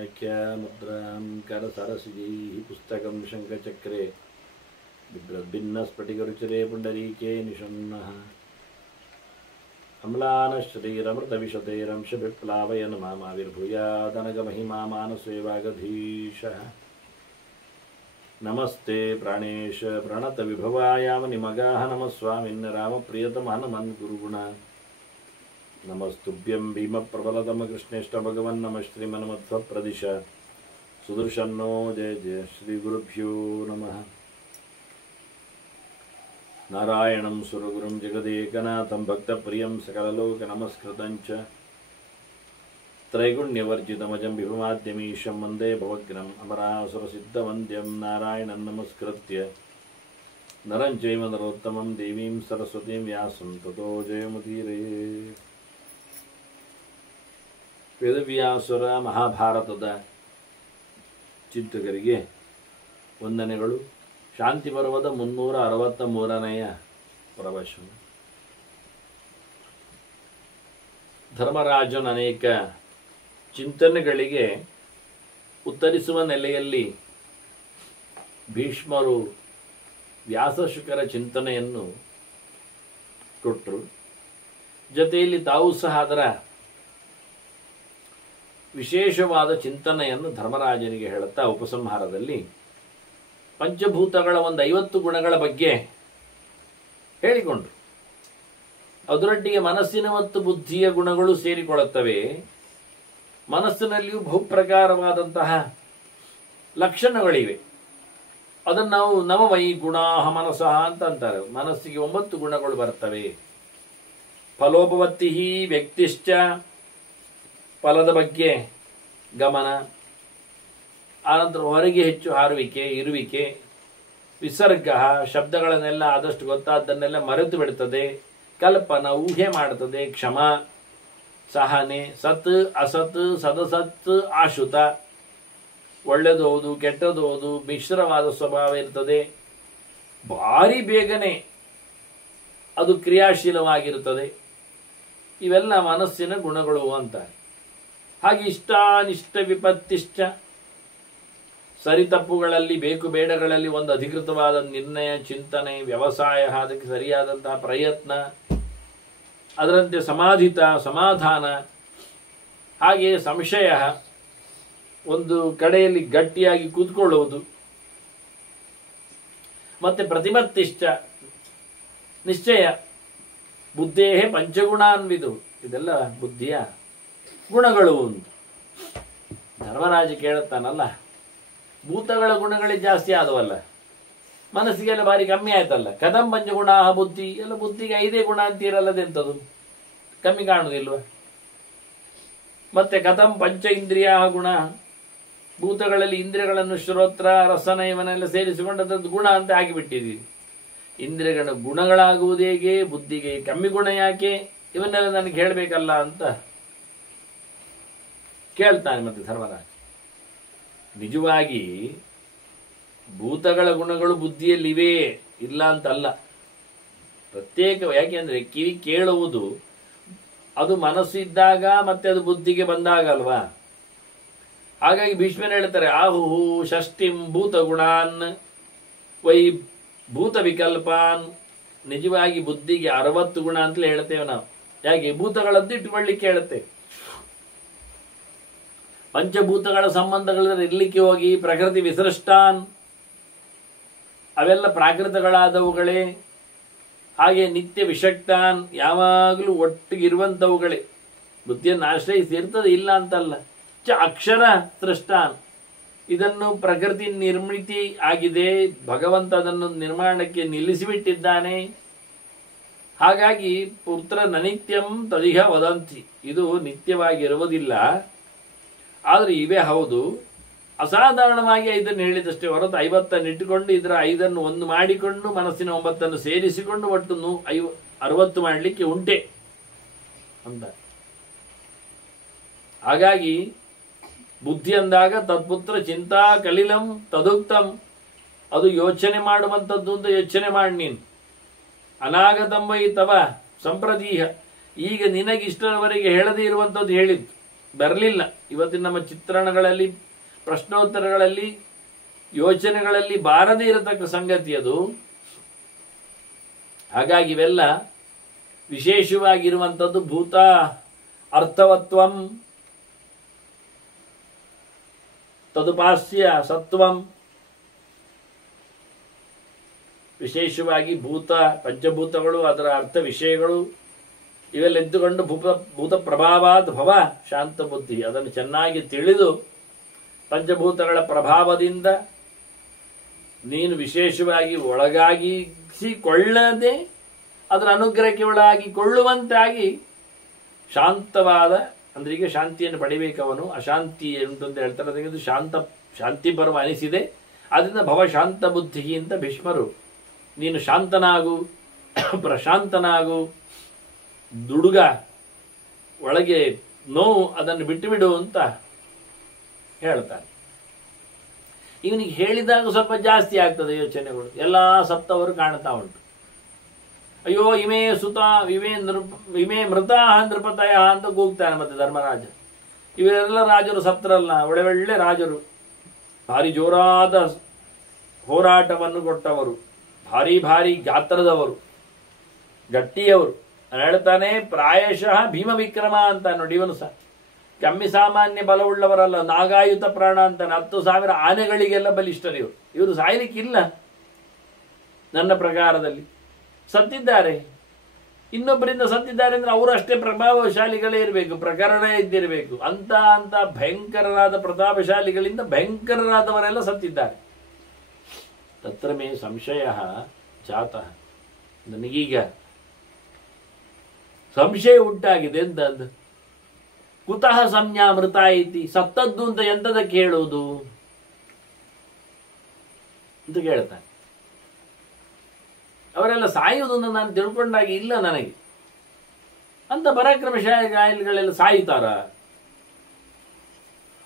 व्याख्यामुद्रां करसरसिजैः पुस्तकं शङ्खचक्रे बिभ्रद्भिन्नस्फटिकरुचिरे पुण्डरीके निषण्णः अम्लानश्रीरमृतविशतेरंशभिप्लावयन् मामाविर्भूयादनगमहिमा मानसे वागधीशः नमस्ते प्राणेश प्रणतविभवायामनिमगाः नमः स्वामिन् रामप्रियतमः नमन् गुरुगुण नमस्तुभ्यं भीमप्रबलतमकृष्णेष्ट भगवन् नमः श्रीमन्मध्वप्रदिश सुदर्शन्नो जय जय श्रीगुरुभ्यो नमः नारायणं सुरगुरुं जगदेकनाथं भक्तप्रियं सकललोकनमस्कृतं च त्रैगुण्यवर्जितमजं विभुमाद्यमीशं वन्दे भवग्नम् अमरासुरसिद्धवन्द्यं नारायणं नमस्कृत्य नरं चैव नरोत्तमं देवीं सरस्वतीं व्यासं ततो जयमुदीरये ವೇದವ್ಯಾಸರ ಮಹಾಭಾರತದ ಚಿಂತಕರಿಗೆ ವಂದನೆಗಳು. ಶಾಂತಿ ಪರ್ವದ 363ನೆಯ ಪ್ರವಚನ. ಧರ್ಮರಾಜನ ಅನೇಕ ಚಿಂತನೆಗಳಿಗೆ ಉತ್ತರಿಸುವ ನೆಲೆಯಲ್ಲಿ ಭೀಷ್ಮರು ವ್ಯಾಸಶುಕರ ಚಿಂತನೆಯನ್ನು ಕೊಟ್ಟರು. ಜೊತೆಯಲ್ಲಿ ತಾವು ಸಹ ಅದರ ವಿಶೇಷವಾದ ಚಿಂತನೆಯನ್ನು ಧರ್ಮರಾಜನಿಗೆ ಹೇಳುತ್ತಾ ಉಪಸಂಹಾರದಲ್ಲಿ ಪಂಚಭೂತಗಳ 50 ಗುಣಗಳ ಬಗ್ಗೆ ಹೇಳಿಕೊಂಡ್ರು. ಅದರೊಟ್ಟಿಗೆ ಮನಸ್ಸಿನ ಮತ್ತು ಬುದ್ಧಿಯ ಗುಣಗಳು ಸೇರಿಕೊಳ್ಳುತ್ತವೆ. ಮನಸ್ಸಿನಲ್ಲಿಯೂ ಬಹುಪ್ರಕಾರವಾದಂತಹ ಲಕ್ಷಣಗಳಿವೆ. ಅದನ್ನು ನಾವು ನವಮೈ ಗುಣಾಹ ಮನಸಃ ಅಂತ ಅಂತಾರೆ. ಮನಸ್ಸಿಗೆ 9 ಗುಣಗಳು ಬರ್ತವೆ. ಫಲೋಪವತ್ತಿ ವ್ಯಕ್ತಿಶ್ಚ, ಫಲದ ಬಗ್ಗೆ ಗಮನ, ಆನಂತರ ಹೊರಗೆ ಹೆಚ್ಚು ಹಾರುವಿಕೆ, ಇರುವಿಕೆ, ವಿಸರ್ಗ, ಶಬ್ದಗಳನ್ನೆಲ್ಲ ಆದಷ್ಟು ಗೊತ್ತಾದ್ದನ್ನೆಲ್ಲ ಮರೆತು ಬಿಡುತ್ತದೆ, ಕಲ್ಪನ, ಊಹೆ ಮಾಡುತ್ತದೆ, ಕ್ಷಮ, ಸಹನೆ, ಸತ್ ಅಸತ್, ಸದಸತ್, ಆಶುತ, ಒಳ್ಳೆದು ಹೌದು ಕೆಟ್ಟದು ಹೌದು, ಮಿಶ್ರವಾದ ಸ್ವಭಾವ ಇರ್ತದೆ. ಭಾರಿ ಬೇಗನೆ ಅದು ಕ್ರಿಯಾಶೀಲವಾಗಿರುತ್ತದೆ. ಇವೆಲ್ಲ ಮನಸ್ಸಿನ ಗುಣಗಳು ಅಂತಾರೆ. ಹಾಗೆ ಇಷ್ಟಾನಿಷ್ಟ ವಿಪತ್ತಿಶ್ಚ, ಸರಿತಪ್ಪುಗಳಲ್ಲಿ ಬೇಕು ಬೇಡಗಳಲ್ಲಿ ಒಂದು ಅಧಿಕೃತವಾದ ನಿರ್ಣಯ, ಚಿಂತನೆ, ವ್ಯವಸಾಯ, ಅದಕ್ಕೆ ಸರಿಯಾದಂತಹ ಪ್ರಯತ್ನ, ಅದರಂತೆ ಸಮಾಧಿತ ಸಮಾಧಾನ, ಹಾಗೆ ಸಂಶಯ, ಒಂದು ಕಡೆಯಲ್ಲಿ ಗಟ್ಟಿಯಾಗಿ ಕೂತ್ಕೊಳ್ಳುವುದು, ಮತ್ತೆ ಪ್ರತಿಮತ್ತಿಶ್ಚ ನಿಶ್ಚಯ, ಬುದ್ಧೇಹೇ ಪಂಚಗುಣಾನ್ವಿದು, ಇದೆಲ್ಲ ಬುದ್ಧಿಯ ಗುಣಗಳು ಅಂತ ಧರ್ಮರಾಜ ಕೇಳುತ್ತಾನಲ್ಲ. ಭೂತಗಳ ಗುಣಗಳೇ ಜಾಸ್ತಿ ಆದವಲ್ಲ, ಮನಸ್ಸಿಗೆಲ್ಲ ಭಾರಿ ಕಮ್ಮಿ ಆಯ್ತಲ್ಲ. ಕದಂ ಪಂಚಗುಣ ಬುದ್ಧಿ ಎಲ್ಲ, ಬುದ್ಧಿಗೆ 5 ಗುಣ ಅಂತೀರಲ್ಲದೆಂಥದ್ದು, ಕಮ್ಮಿ ಕಾಣುವುದಿಲ್ವ? ಮತ್ತೆ ಕಥಂ ಪಂಚ ಇಂದ್ರಿಯ ಗುಣ, ಭೂತಗಳಲ್ಲಿ ಇಂದ್ರಿಯಗಳನ್ನು ಶ್ರೋತ್ರ ರಸನ ಇವನ್ನೆಲ್ಲ ಸೇರಿಸಿಕೊಂಡದ್ದು ಗುಣ ಅಂತ ಆಗಿಬಿಟ್ಟಿದ್ದೀವಿ. ಇಂದ್ರಿಯಗಳ ಗುಣಗಳಾಗುವುದು ಹೇಗೆ, ಬುದ್ಧಿಗೆ ಕಮ್ಮಿ ಗುಣ ಯಾಕೆ, ಇವನ್ನೆಲ್ಲ ನನಗೆ ಹೇಳಬೇಕಲ್ಲ ಅಂತ ಕೇಳ್ತಾನೆ. ಮತ್ತೆ ಧರ್ಮರಾಜ ನಿಜವಾಗಿ ಭೂತಗಳ ಗುಣಗಳು ಬುದ್ಧಿಯಲ್ಲಿವೆ, ಇಲ್ಲ ಅಂತಲ್ಲ, ಪ್ರತ್ಯೇಕ. ಯಾಕೆಂದ್ರೆ ಕಿವಿ ಕೇಳುವುದು ಅದು ಮನಸ್ಸು ಇದ್ದಾಗ ಮತ್ತೆ ಅದು ಬುದ್ಧಿಗೆ ಬಂದಾಗ ಅಲ್ವಾ. ಹಾಗಾಗಿ ಭೀಷ್ಮರು ಹೇಳ್ತಾರೆ, ಆಹುಹು ಷಷ್ಟಿಂ ಭೂತ ಗುಣಾನ್ ವೈ ಭೂತ ವಿಕಲ್ಪಾನ್. ನಿಜವಾಗಿ ಬುದ್ಧಿಗೆ 60 ಗುಣ ಅಂತಲೇ ಹೇಳ್ತೇವೆ ನಾವು. ಯಾಕೆ? ಭೂತಗಳದ್ದು ಇಟ್ಟುಕೊಳ್ಳಿಕ್ಕೆ ಹೇಳುತ್ತೆ. ಪಂಚಭೂತಗಳ ಸಂಬಂಧಗಳ ಇರ್ಲಿಕ್ಕೆ ಹೋಗಿ ಪ್ರಕೃತಿ ವಿಸೃಷ್ಟಾನ್, ಅವೆಲ್ಲ ಪ್ರಾಕೃತಗಳಾದವುಗಳೇ. ಹಾಗೆ ನಿತ್ಯ ವಿಷಕ್ತಾನ್, ಯಾವಾಗಲೂ ಒಟ್ಟಿಗಿರುವಂಥವುಗಳೇ. ಬುದ್ಧಿಯನ್ನು ಆಶ್ರಯಿಸಿ ಇರ್ತದೆ, ಇಲ್ಲ ಅಂತಲ್ಲ. ಅಕ್ಷರ ಸೃಷ್ಟಾನ್, ಇದನ್ನು ಪ್ರಕೃತಿ ನಿರ್ಮಿತಿ ಆಗಿದೆ, ಭಗವಂತ ಅದನ್ನು ನಿರ್ಮಾಣಕ್ಕೆ ನಿಲ್ಲಿಸಿಬಿಟ್ಟಿದ್ದಾನೆ. ಹಾಗಾಗಿ ಪುತ್ರ ನನಿತ್ಯಂ ತದಿಹ ವದಂತಿ, ಇದು ನಿತ್ಯವಾಗಿರುವುದಿಲ್ಲ. ಆದರೆ ಇವೇ ಹೌದು. ಅಸಾಧಾರಣವಾಗಿ 5 ಹೇಳಿದಷ್ಟೇ ಹೊರತು 50 ಇಟ್ಟುಕೊಂಡು ಇದರ 5 ಒಂದು ಮಾಡಿಕೊಂಡು ಮನಸ್ಸಿನ 9 ಸೇರಿಸಿಕೊಂಡು ಒಟ್ಟು 60 ಮಾಡಲಿಕ್ಕೆ ಉಂಟೆ ಅಂತ. ಹಾಗಾಗಿ ಬುದ್ಧಿ ಅಂದಾಗ ತತ್ಪುತ್ರ ಚಿಂತಾ ಕಲಿಲಂ ತದುಕ್ತಂ, ಅದು ಯೋಚನೆ ಮಾಡುವಂಥದ್ದು ಅಂತ ಯೋಚನೆ ಮಾಡಿ ನೀನು. ಅನಾಗತಂಬೈ ತವ ಸಂಪ್ರದೀಹ, ಈಗ ನಿನಗಿಷ್ಟರವರೆಗೆ ಹೇಳದೇ ಇರುವಂಥದ್ದು ಹೇಳಿದ್ದು. ಬರಲಿಲ್ಲ. ಇವತ್ತಿನ ನಮ್ಮ ಚಿತ್ರಣಗಳಲ್ಲಿ, ಪ್ರಶ್ನೋತ್ತರಗಳಲ್ಲಿ, ಯೋಚನೆಗಳಲ್ಲಿ ಬಾರದೇ ಇರತಕ್ಕ ಸಂಗತಿ ಅದು. ಹಾಗಾಗಿ ಇವೆಲ್ಲ ವಿಶೇಷವಾಗಿರುವಂಥದ್ದು. ಭೂತ ಅರ್ಥವತ್ವಂ ತದುಪಾಸ್ಯ ಸತ್ವಂ. ವಿಶೇಷವಾಗಿ ಭೂತ, ಪಂಚಭೂತಗಳು, ಅದರ ಅರ್ಥ ವಿಷಯಗಳು ಇವೆಲ್ಲ ಎದ್ದುಕೊಂಡು ಭೂತ ಪ್ರಭಾವಾತ್ ಭವ ಶಾಂತ ಬುದ್ಧಿ. ಅದನ್ನು ಚೆನ್ನಾಗಿ ತಿಳಿದು ಪಂಚಭೂತಗಳ ಪ್ರಭಾವದಿಂದ ನೀನು ವಿಶೇಷವಾಗಿ ಒಳಗಾಗಿಸಿಕೊಳ್ಳದೆ ಅದರ ಅನುಗ್ರಹಕ್ಕೆ ಒಳಗಾಗಿಕೊಳ್ಳುವಂತಾಗಿ ಶಾಂತವಾದ, ಅಂದ್ರೆ ಈಗ ಶಾಂತಿಯನ್ನು ಪಡಿಬೇಕವನು. ಅಶಾಂತಿ ಉಂಟು ಹೇಳ್ತಾರೆ, ಅದಕ್ಕೆ ಶಾಂತಿ ಪರ್ವ ಅನಿಸಿದೆ. ಅದರಿಂದ ಭವ ಶಾಂತ ಬುದ್ಧಿ ಅಂತ ಭೀಷ್ಮರು, ನೀನು ಶಾಂತನಾಗು, ಪ್ರಶಾಂತನಾಗು, ದುಡುಗ, ಒಳಗೆ ನೋವು ಅದನ್ನು ಬಿಟ್ಟುಬಿಡು ಅಂತ ಹೇಳ್ತಾನೆ. ಇವನಿಗೆ ಹೇಳಿದಾಗ ಸ್ವಲ್ಪ ಜಾಸ್ತಿ ಆಗ್ತದೆ ಯೋಚನೆಗಳು. ಎಲ್ಲ ಸತ್ತವರು ಕಾಣ್ತಾ ಉಂಟು. ಅಯ್ಯೋ ಇಮೇ ಸುತ ಇಮೇ ಮೃತ ನೃಪತಯ ಅಂತ ಕೂಗ್ತಾನೆ ಮತ್ತೆ ಧರ್ಮರಾಜ. ಇವರೆಲ್ಲ ರಾಜರು ಸತ್ರಲ್ಲ, ಒಳ್ಳೆ ರಾಜರು, ಭಾರಿ ಜೋರಾದ ಹೋರಾಟವನ್ನು ಕೊಟ್ಟವರು, ಭಾರಿ ಗಾತ್ರದವರು, ಗಟ್ಟಿಯವರು. ಹೇಳ್ತಾನೆ ಪ್ರಾಯಶಃ ಭೀಮ ವಿಕ್ರಮ ಅಂತ ನೋಡಿ. ಇವನು ಸಹ ಕಮ್ಮಿ ಸಾಮಾನ್ಯ ಬಲವುಳ್ಳವರಲ್ಲ, ನಾಗಾಯುತ ಪ್ರಾಣ ಅಂತಾನೆ. 10,000 ಆನೆಗಳಿಗೆಲ್ಲ ಬಲಿಷ್ಠರು ಇವರು. ಇವರು ಸಾಯಲಿಕ್ಕಿಲ್ಲ ನನ್ನ ಪ್ರಕಾರದಲ್ಲಿ. ಸತ್ತಿದ್ದಾರೆ, ಇನ್ನೊಬ್ಬರಿಂದ ಸತ್ತಿದ್ದಾರೆ ಅಂದ್ರೆ ಅವರು ಅಷ್ಟೇ ಪ್ರಭಾವಶಾಲಿಗಳೇ ಇರಬೇಕು, ಪ್ರಕರಣ ಇದ್ದಿರಬೇಕು. ಅಂತ ಭಯಂಕರರಾದ ಪ್ರತಾಪಶಾಲಿಗಳಿಂದ ಭಯಂಕರರಾದವರೆಲ್ಲ ಸತ್ತಿದ್ದಾರೆ. ತತ್ರ ಮೇ ಸಂಶಯ ಜಾತಃ. ನನಗೀಗ ಸಂಶಯ ಉಂಟಾಗಿದೆ ಅಂತ. ಕುತಃ ಸಂಜ್ಞಾ ಮೃತ ಐತಿ, ಸತ್ತದ್ದು ಅಂತ ಎಂತದಕ್ಕೆ ಹೇಳುವುದು ಅಂತ ಕೇಳ್ತಾನೆ. ಅವರೆಲ್ಲ ಸಾಯುವುದನ್ನು ನಾನು ತಿಳ್ಕೊಂಡಾಗ ಇಲ್ಲ ನನಗೆ. ಅಂತ ಪರಾಕ್ರಮಶಾಲಿಗಳೆಲ್ಲ ಸಾಯುತ್ತಾರ?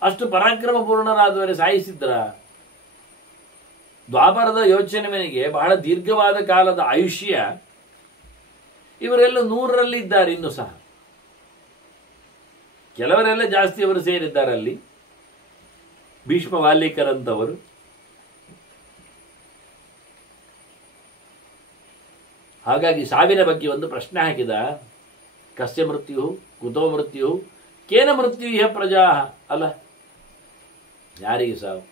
ಅಷ್ಟು ಪರಾಕ್ರಮ ಪೂರ್ಣರಾದವರೇ ಸಾಯಿಸಿದ್ರ? ದ್ವಾಪರದ ಯೋಚನೆ ಮನೆಗೆ ಬಹಳ ದೀರ್ಘವಾದ ಕಾಲದ ಆಯುಷ್ಯ. ಇವರೆಲ್ಲ 100ರಲ್ಲಿ ಇದ್ದಾರೆ ಇನ್ನೂ ಸಹ. ಕೆಲವರೆಲ್ಲ ಜಾಸ್ತಿ ಅವರು ಸೇರಿದ್ದಾರೆ ಅಲ್ಲಿ, ಭೀಷ್ಮ ವಾಲ್ಮೀಕರಂತವರು. ಹಾಗಾಗಿ ಸಾವಿನ ಬಗ್ಗೆ ಒಂದು ಪ್ರಶ್ನೆ ಹಾಕಿದ. ಕಸ್ಯ ಮೃತ್ಯು, ಕುತೋ ಮೃತ್ಯು, ಕೇನ ಮೃತ್ಯು ಇಹ ಪ್ರಜಾ. ಅಲ್ಲ, ಯಾರಿಗೆ ಸಾವು,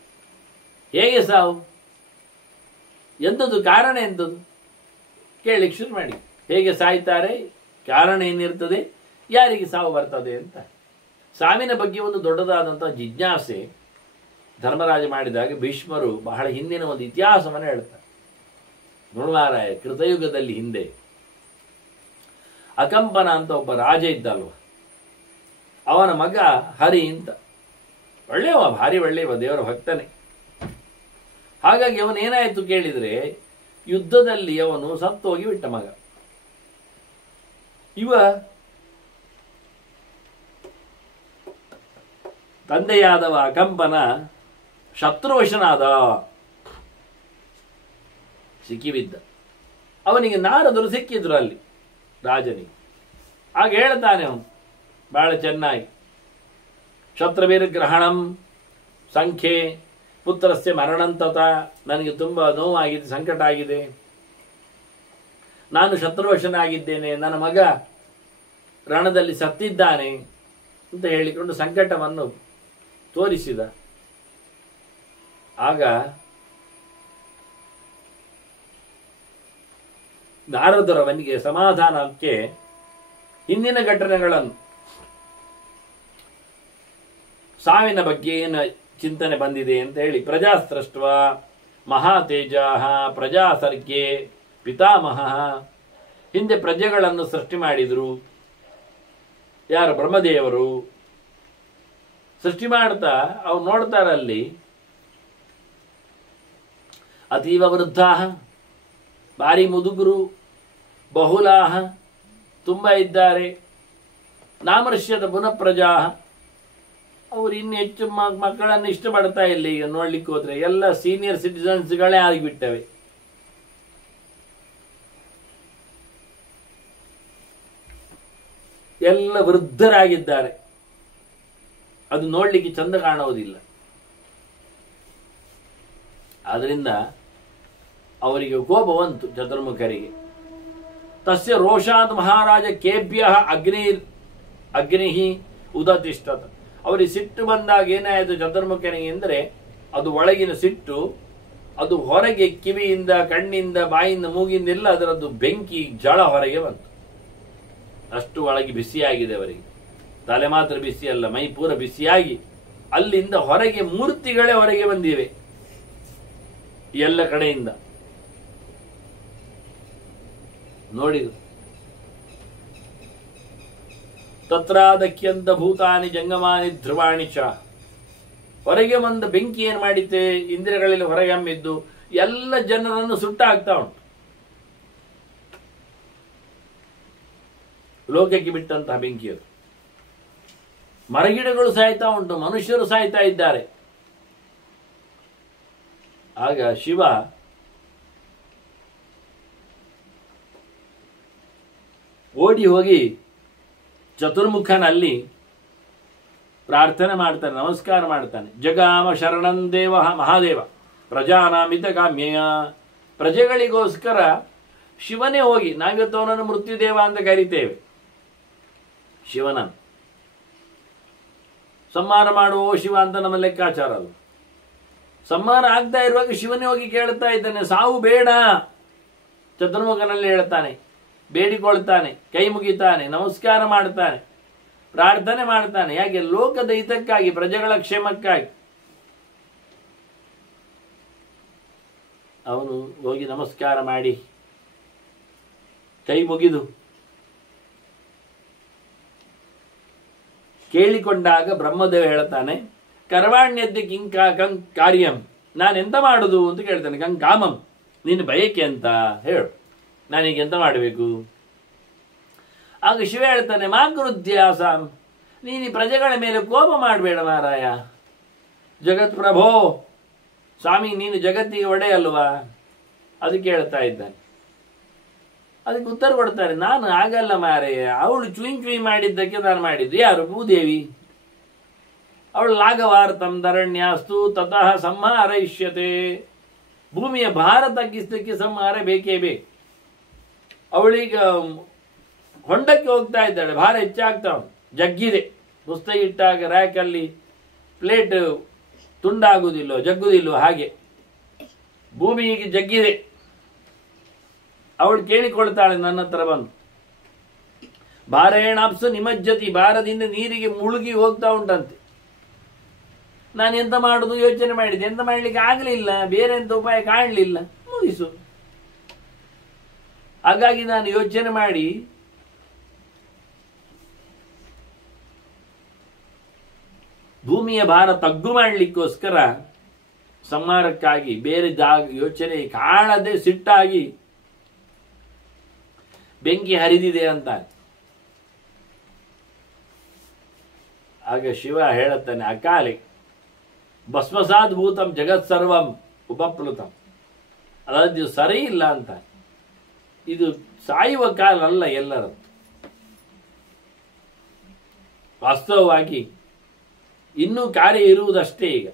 ಹೇಗೆ ಸಾವು, ಎಂಥದ್ದು, ಕಾರಣ ಎಂಥದ್ದು ಕೇಳಲಿಕ್ಕೆ ಶುರು ಮಾಡಿ. ಹೇಗೆ ಸಾಯ್ತಾರೆ, ಕಾರಣ ಏನಿರ್ತದೆ, ಯಾರಿಗೆ ಸಾವು ಬರ್ತದೆ ಅಂತ. ಸಾವಿನ ಬಗ್ಗೆ ಒಂದು ದೊಡ್ಡದಾದಂತಹ ಜಿಜ್ಞಾಸೆ ಧರ್ಮರಾಜ ಮಾಡಿದಾಗ ಭೀಷ್ಮರು ಬಹಳ ಹಿಂದಿನ ಒಂದು ಇತಿಹಾಸವನ್ನು ಹೇಳ್ತಾರೆ. ನೋಡುವಾರಾಯ, ಕೃತಯುಗದಲ್ಲಿ ಹಿಂದೆ ಅಕಂಪನ ಅಂತ ಒಬ್ಬ ರಾಜ ಇದ್ದಲ್ವ, ಅವನ ಮಗ ಹರಿ ಅಂತ ಒಳ್ಳೆಯವ, ಭಾರಿ ಒಳ್ಳೆಯವ, ದೇವರ ಭಕ್ತನೇ. ಹಾಗಾಗಿ ಅವನೇನಾಯಿತು ಕೇಳಿದ್ರೆ, ಯುದ್ಧದಲ್ಲಿ ಅವನು ಸತ್ತೋಗಿ ಬಿಟ್ಟ ಮಗ. ಇವ ತಂದೆಯಾದವ ಅಕಂಪನ ಶತ್ರುವಶನಾದ, ಸಿಕ್ಕಿಬಿದ್ದ. ಅವನಿಗೆ ನಾರದರು ಸಿಕ್ಕಿದ್ರು ಅಲ್ಲಿ ರಾಜನಿಗೆ. ಆಗ ಹೇಳ್ತಾನೆ ಅವನು ಬಹಳ ಚೆನ್ನಾಗಿ, ಶತ್ರುವೀರ ಗ್ರಹಣಂ ಸಂಖ್ಯೆ ಪುತ್ರಸ್ಯ ಮರಣಂತತ. ನನಗೆ ತುಂಬ ನೋವಾಗಿದೆ, ಸಂಕಟ ಆಗಿದೆ, ನಾನು ಶತ್ರುವಶನಾಗಿದ್ದೇನೆ, ನನ್ನ ಮಗ ರಣದಲ್ಲಿ ಸತ್ತಿದ್ದಾನೆ ಅಂತ ಹೇಳಿಕೊಂಡು ಸಂಕಟವನ್ನು ತೋರಿಸಿದ. ಆಗ ನಾರದರವನಿಗೆ ಸಮಾಧಾನಕ್ಕೆ ಹಿಂದಿನ ಘಟನೆಗಳನ್ನು, ಸಾವಿನ ಬಗ್ಗೆ ಏನು ಚಿಂತನೆ ಬಂದಿದೆ ಅಂತ ಹೇಳಿ, ಪ್ರಜಾಸ್ರಷ್ಟ್ವ ಮಹಾತೇಜಾಹ ಪ್ರಜಾಸರ್ಗೆ ಪಿತಾಮಹ. ಹಿಂದೆ ಪ್ರಜೆಗಳನ್ನು ಸೃಷ್ಟಿ ಮಾಡಿದ್ರು ಯಾರು, ಬ್ರಹ್ಮದೇವರು. ಸೃಷ್ಟಿ ಮಾಡ್ತಾ ಅವ್ರು ನೋಡ್ತಾರಲ್ಲಿ, ಅತೀವ ವೃದ್ಧಾಹ, ಭಾರಿ ಮುದುಗರು, ಬಹುಲಾಹ, ತುಂಬ ಇದ್ದಾರೆ. ನಾಮರ್ಷ್ಯದ ಪುನಃ ಪ್ರಜಾ, ಅವರು ಇನ್ನು ಹೆಚ್ಚು ಮಕ್ಕಳನ್ನು ಇಷ್ಟಪಡ್ತಾ ಇಲ್ಲ. ಈಗ ನೋಡ್ಲಿಕ್ಕೆ ಹೋದ್ರೆ ಎಲ್ಲ ಸೀನಿಯರ್ ಸಿಟಿಸನ್ಸ್ಗಳೇ ಆಗಿಬಿಟ್ಟವೆ. ಎಲ್ಲ ವೃದ್ಧರಾಗಿದ್ದಾರೆ. ಅದು ನೋಡ್ಲಿಕ್ಕೆ ಚಂದ ಕಾಣುವುದಿಲ್ಲ. ಆದ್ರಿಂದ ಅವರಿಗೆ ಕೋಪ ಬಂತು ಚತುರ್ಮುಖರಿಗೆ. ತಸ್ಯ ರೋಷಾತ್ ಮಹಾರಾಜ ಕೇಭ್ಯ ಅಗ್ನಿ ಉದತಿಷ್ಠತ. ಅವರಿಗೆ ಸಿಟ್ಟು ಬಂದಾಗ ಏನಾಯಿತು ಚತುರ್ಮುಖನಿಗೆ ಅಂದರೆ, ಅದು ಒಳಗಿನ ಸಿಟ್ಟು, ಅದು ಹೊರಗೆ ಕಿವಿಯಿಂದ, ಕಣ್ಣಿಂದ, ಬಾಯಿಂದ, ಮೂಗಿಂದ ಅದರದ್ದು ಬೆಂಕಿ ಜಳ ಹೊರಗೆ ಬಂತು. ಅಷ್ಟು ಒಳಗೆ ಬಿಸಿಯಾಗಿದೆ ಅವರಿಗೆ. ತಲೆ ಮಾತ್ರ ಬಿಸಿ ಅಲ್ಲ, ಮೈ ಪೂರ ಬಿಸಿಯಾಗಿ ಅಲ್ಲಿಂದ ಹೊರಗೆ ಮೂರ್ತಿಗಳೇ ಹೊರಗೆ ಬಂದಿವೆ ಎಲ್ಲ ಕಡೆಯಿಂದ. ನೋಡಿದ್ರು. ತತ್ರಾದಕ್ಯಂತ ಭೂತಾನಿ ಜಂಗಮಾನಿ ಧ್ರುವಾಣಿ ಚ. ಹೊರಗೆ ಬಂದ ಬೆಂಕಿ ಏನ್ ಮಾಡಿತೆ, ಇಂದ್ರಿಯಗಳಲ್ಲಿ ಹೊರಗೆ ಹಮ್ಮಿದ್ದು ಎಲ್ಲ ಜನರನ್ನು ಸುಟ್ಟಾಗ್ತಾ ಉಂಟು. ಲೋಕಕ್ಕೆ ಬಿಟ್ಟಂತಹ ಬೆಂಕಿಯದು. ಮರಗಿಡಗಳು ಸಾಯ್ತಾ ಉಂಟು, ಮನುಷ್ಯರು ಸಾಯ್ತಾ ಇದ್ದಾರೆ. ಆಗ ಶಿವ ಓಡಿ ಹೋಗಿ ಚತುರ್ಮುಖನಲ್ಲಿ ಪ್ರಾರ್ಥನೆ ಮಾಡ್ತಾನೆ, ನಮಸ್ಕಾರ ಮಾಡ್ತಾನೆ. ಜಗಾಮ ಶರಣಂ ದೇವ ಮಹಾದೇವ ಪ್ರಜಾನಾಮಿತ ಕಾಮ್ಯಯ. ಪ್ರಜೆಗಳಿಗೋಸ್ಕರ ಶಿವನೇ ಹೋಗಿ, ನಾವಿವತ್ತು ಅವನನ್ನು ಮೃತ್ಯುದೇವ ಅಂತ ಕರಿತೇವೆ. ಶಿವನನ್ನು ಸಂಹಾರ ಮಾಡುವ ಶಿವ ಅಂತ ನಮ್ಮ ಲೆಕ್ಕಾಚಾರ. ಅದು ಸಂಹಾರ ಆಗ್ತಾ ಇರುವಾಗ ಶಿವನೇ ಹೋಗಿ ಕೇಳ್ತಾ ಇದ್ದಾನೆ, ಸಾವು ಬೇಡ. ಚತುರ್ಮುಖನಲ್ಲಿ ಹೇಳ್ತಾನೆ, ಬೇಡಿಕೊಳ್ತಾನೆ, ಕೈ ಮುಗಿತಾನೆ, ನಮಸ್ಕಾರ ಮಾಡ್ತಾನೆ, ಪ್ರಾರ್ಥನೆ ಮಾಡ್ತಾನೆ. ಯಾಕೆ? ಲೋಕದ ಹಿತಕ್ಕಾಗಿ, ಪ್ರಜೆಗಳ ಕ್ಷೇಮಕ್ಕಾಗಿ. ಅವನು ಹೋಗಿ ನಮಸ್ಕಾರ ಮಾಡಿ ಕೈ ಮುಗಿದು ಕೇಳಿಕೊಂಡಾಗ ಬ್ರಹ್ಮದೇವ ಹೇಳ್ತಾನೆ, ಕರ್ವಾಣ್ಯದ್ದೆ ಕಾರ್ಯಂ, ನಾನೆಂತ ಮಾಡುದು ಅಂತ ಕೇಳ್ತಾನೆ. ಕಾಮಂ, ನೀನು ಬಯಕೆ ಅಂತ ಹೇಳು, ನಾನೀಗ ಎಂತ ಮಾಡಬೇಕು? ಆಗ ಶಿವ ಹೇಳ್ತಾನೆ, ಮಾಕೃತ್ಯಾಸಾಂ, ನೀನು ಪ್ರಜೆಗಳ ಮೇಲೆ ಕೋಪ ಮಾಡಬೇಡ ಮಾರಾಯ. ಜಗತ್ ಪ್ರಭೋ, ಸ್ವಾಮಿ ನೀನು ಜಗತ್ತಿಗೆ ಒಡೆಯಲ್ವಾ? ಅದಕ್ಕೆ ಹೇಳ್ತಾ ಇದ್ದಾನೆ. ಅದಕ್ಕೆ ಉತ್ತರ ಕೊಡ್ತಾರೆ, ನಾನು ಆಗಲ್ಲ ಮಾರಾಯ, ಅವಳು ಚುಯಿ ಮಾಡಿದ್ದಕ್ಕೆ ನಾನು ಮಾಡಿದ್ದು. ಯಾರು? ಭೂದೇವಿ. ಅವಳು ಲಾಘವಾರ್ತಂ ಧರಣ್ಯಾಸ್ತು ತತಃ ಸಂಹಾರಯಿಷ್ಯತೆ. ಭೂಮಿಯ ಭಾರ ತಗ್ಗಿಸಲಿಕ್ಕೆ ಸಂಹಾರ ಬೇಕೇ ಬೇಕು. ಅವಳೀಗ ಹೊಂಡಕ್ಕೆ ಹೋಗ್ತಾ ಇದ್ದಾಳೆ, ಭಾರ ಹೆಚ್ಚಾಗ್ತಾ ಉಂಟು, ಜಗ್ಗಿದೆ. ಪುಸ್ತಕ ಇಟ್ಟಾಗ ರ್ಯಾಕಲ್ಲಿ ಪ್ಲೇಟ್ ತುಂಡಾಗುವುದಿಲ್ಲೋ, ಜಗ್ಗುವುದಿಲ್ಲೋ, ಹಾಗೆ ಭೂಮಿಗೆ ಜಗ್ಗಿದೆ. ಅವಳು ಕೇಳಿಕೊಳ್ತಾಳೆ ನನ್ನ ಹತ್ರ ಬಂದು, ಭಾರೇಣಾಪ್ಸು ನಿಮಜ್ಜತಿ, ಭಾರದಿಂದ ನೀರಿಗೆ ಮುಳುಗಿ ಹೋಗ್ತಾ ಉಂಟಂತೆ. ನಾನು ಎಂತ ಮಾಡುದು ಯೋಚನೆ ಮಾಡಿದೆ, ಎಂತ ಮಾಡ್ಲಿಕ್ಕೆ ಆಗಲಿಲ್ಲ, ಬೇರೆ ಎಂತ ಉಪಾಯ ಕಾಣಲಿಲ್ಲ, ಮುಗಿಸು. ಹಾಗಾಗಿ ನಾನು ಯೋಚನೆ ಮಾಡಿ ಭೂಮಿಯ ಭಾರ ತಗ್ಗು ಮಾಡಲಿಕ್ಕೋಸ್ಕರ, ಸಂಹಾರಕ್ಕಾಗಿ, ಬೇರೆ ಯೋಚನೆ ಕಾಣದೆ ಸಿಟ್ಟಾಗಿ ಬೆಂಕಿ ಹರಿದಿದೆ ಅಂತ. ಆಗ ಶಿವ ಹೇಳುತ್ತಾನೆ, ಅಕಾಲೆ ಭಸ್ಮಸಾದ್ ಭೂತಂ ಜಗತ್ ಸರ್ವಂ ಉಪಪ್ಲುತಂ. ಅದಾದ್ಯೂ ಸರಿ ಇಲ್ಲ ಅಂತ. ಇದು ಸಾಯುವ ಕಾಲ ಅಲ್ಲ ಎಲ್ಲರದ್ದು. ವಾಸ್ತವವಾಗಿ ಇನ್ನೂ ಕಾರ್ಯ ಇರುವುದಷ್ಟೇ. ಈಗ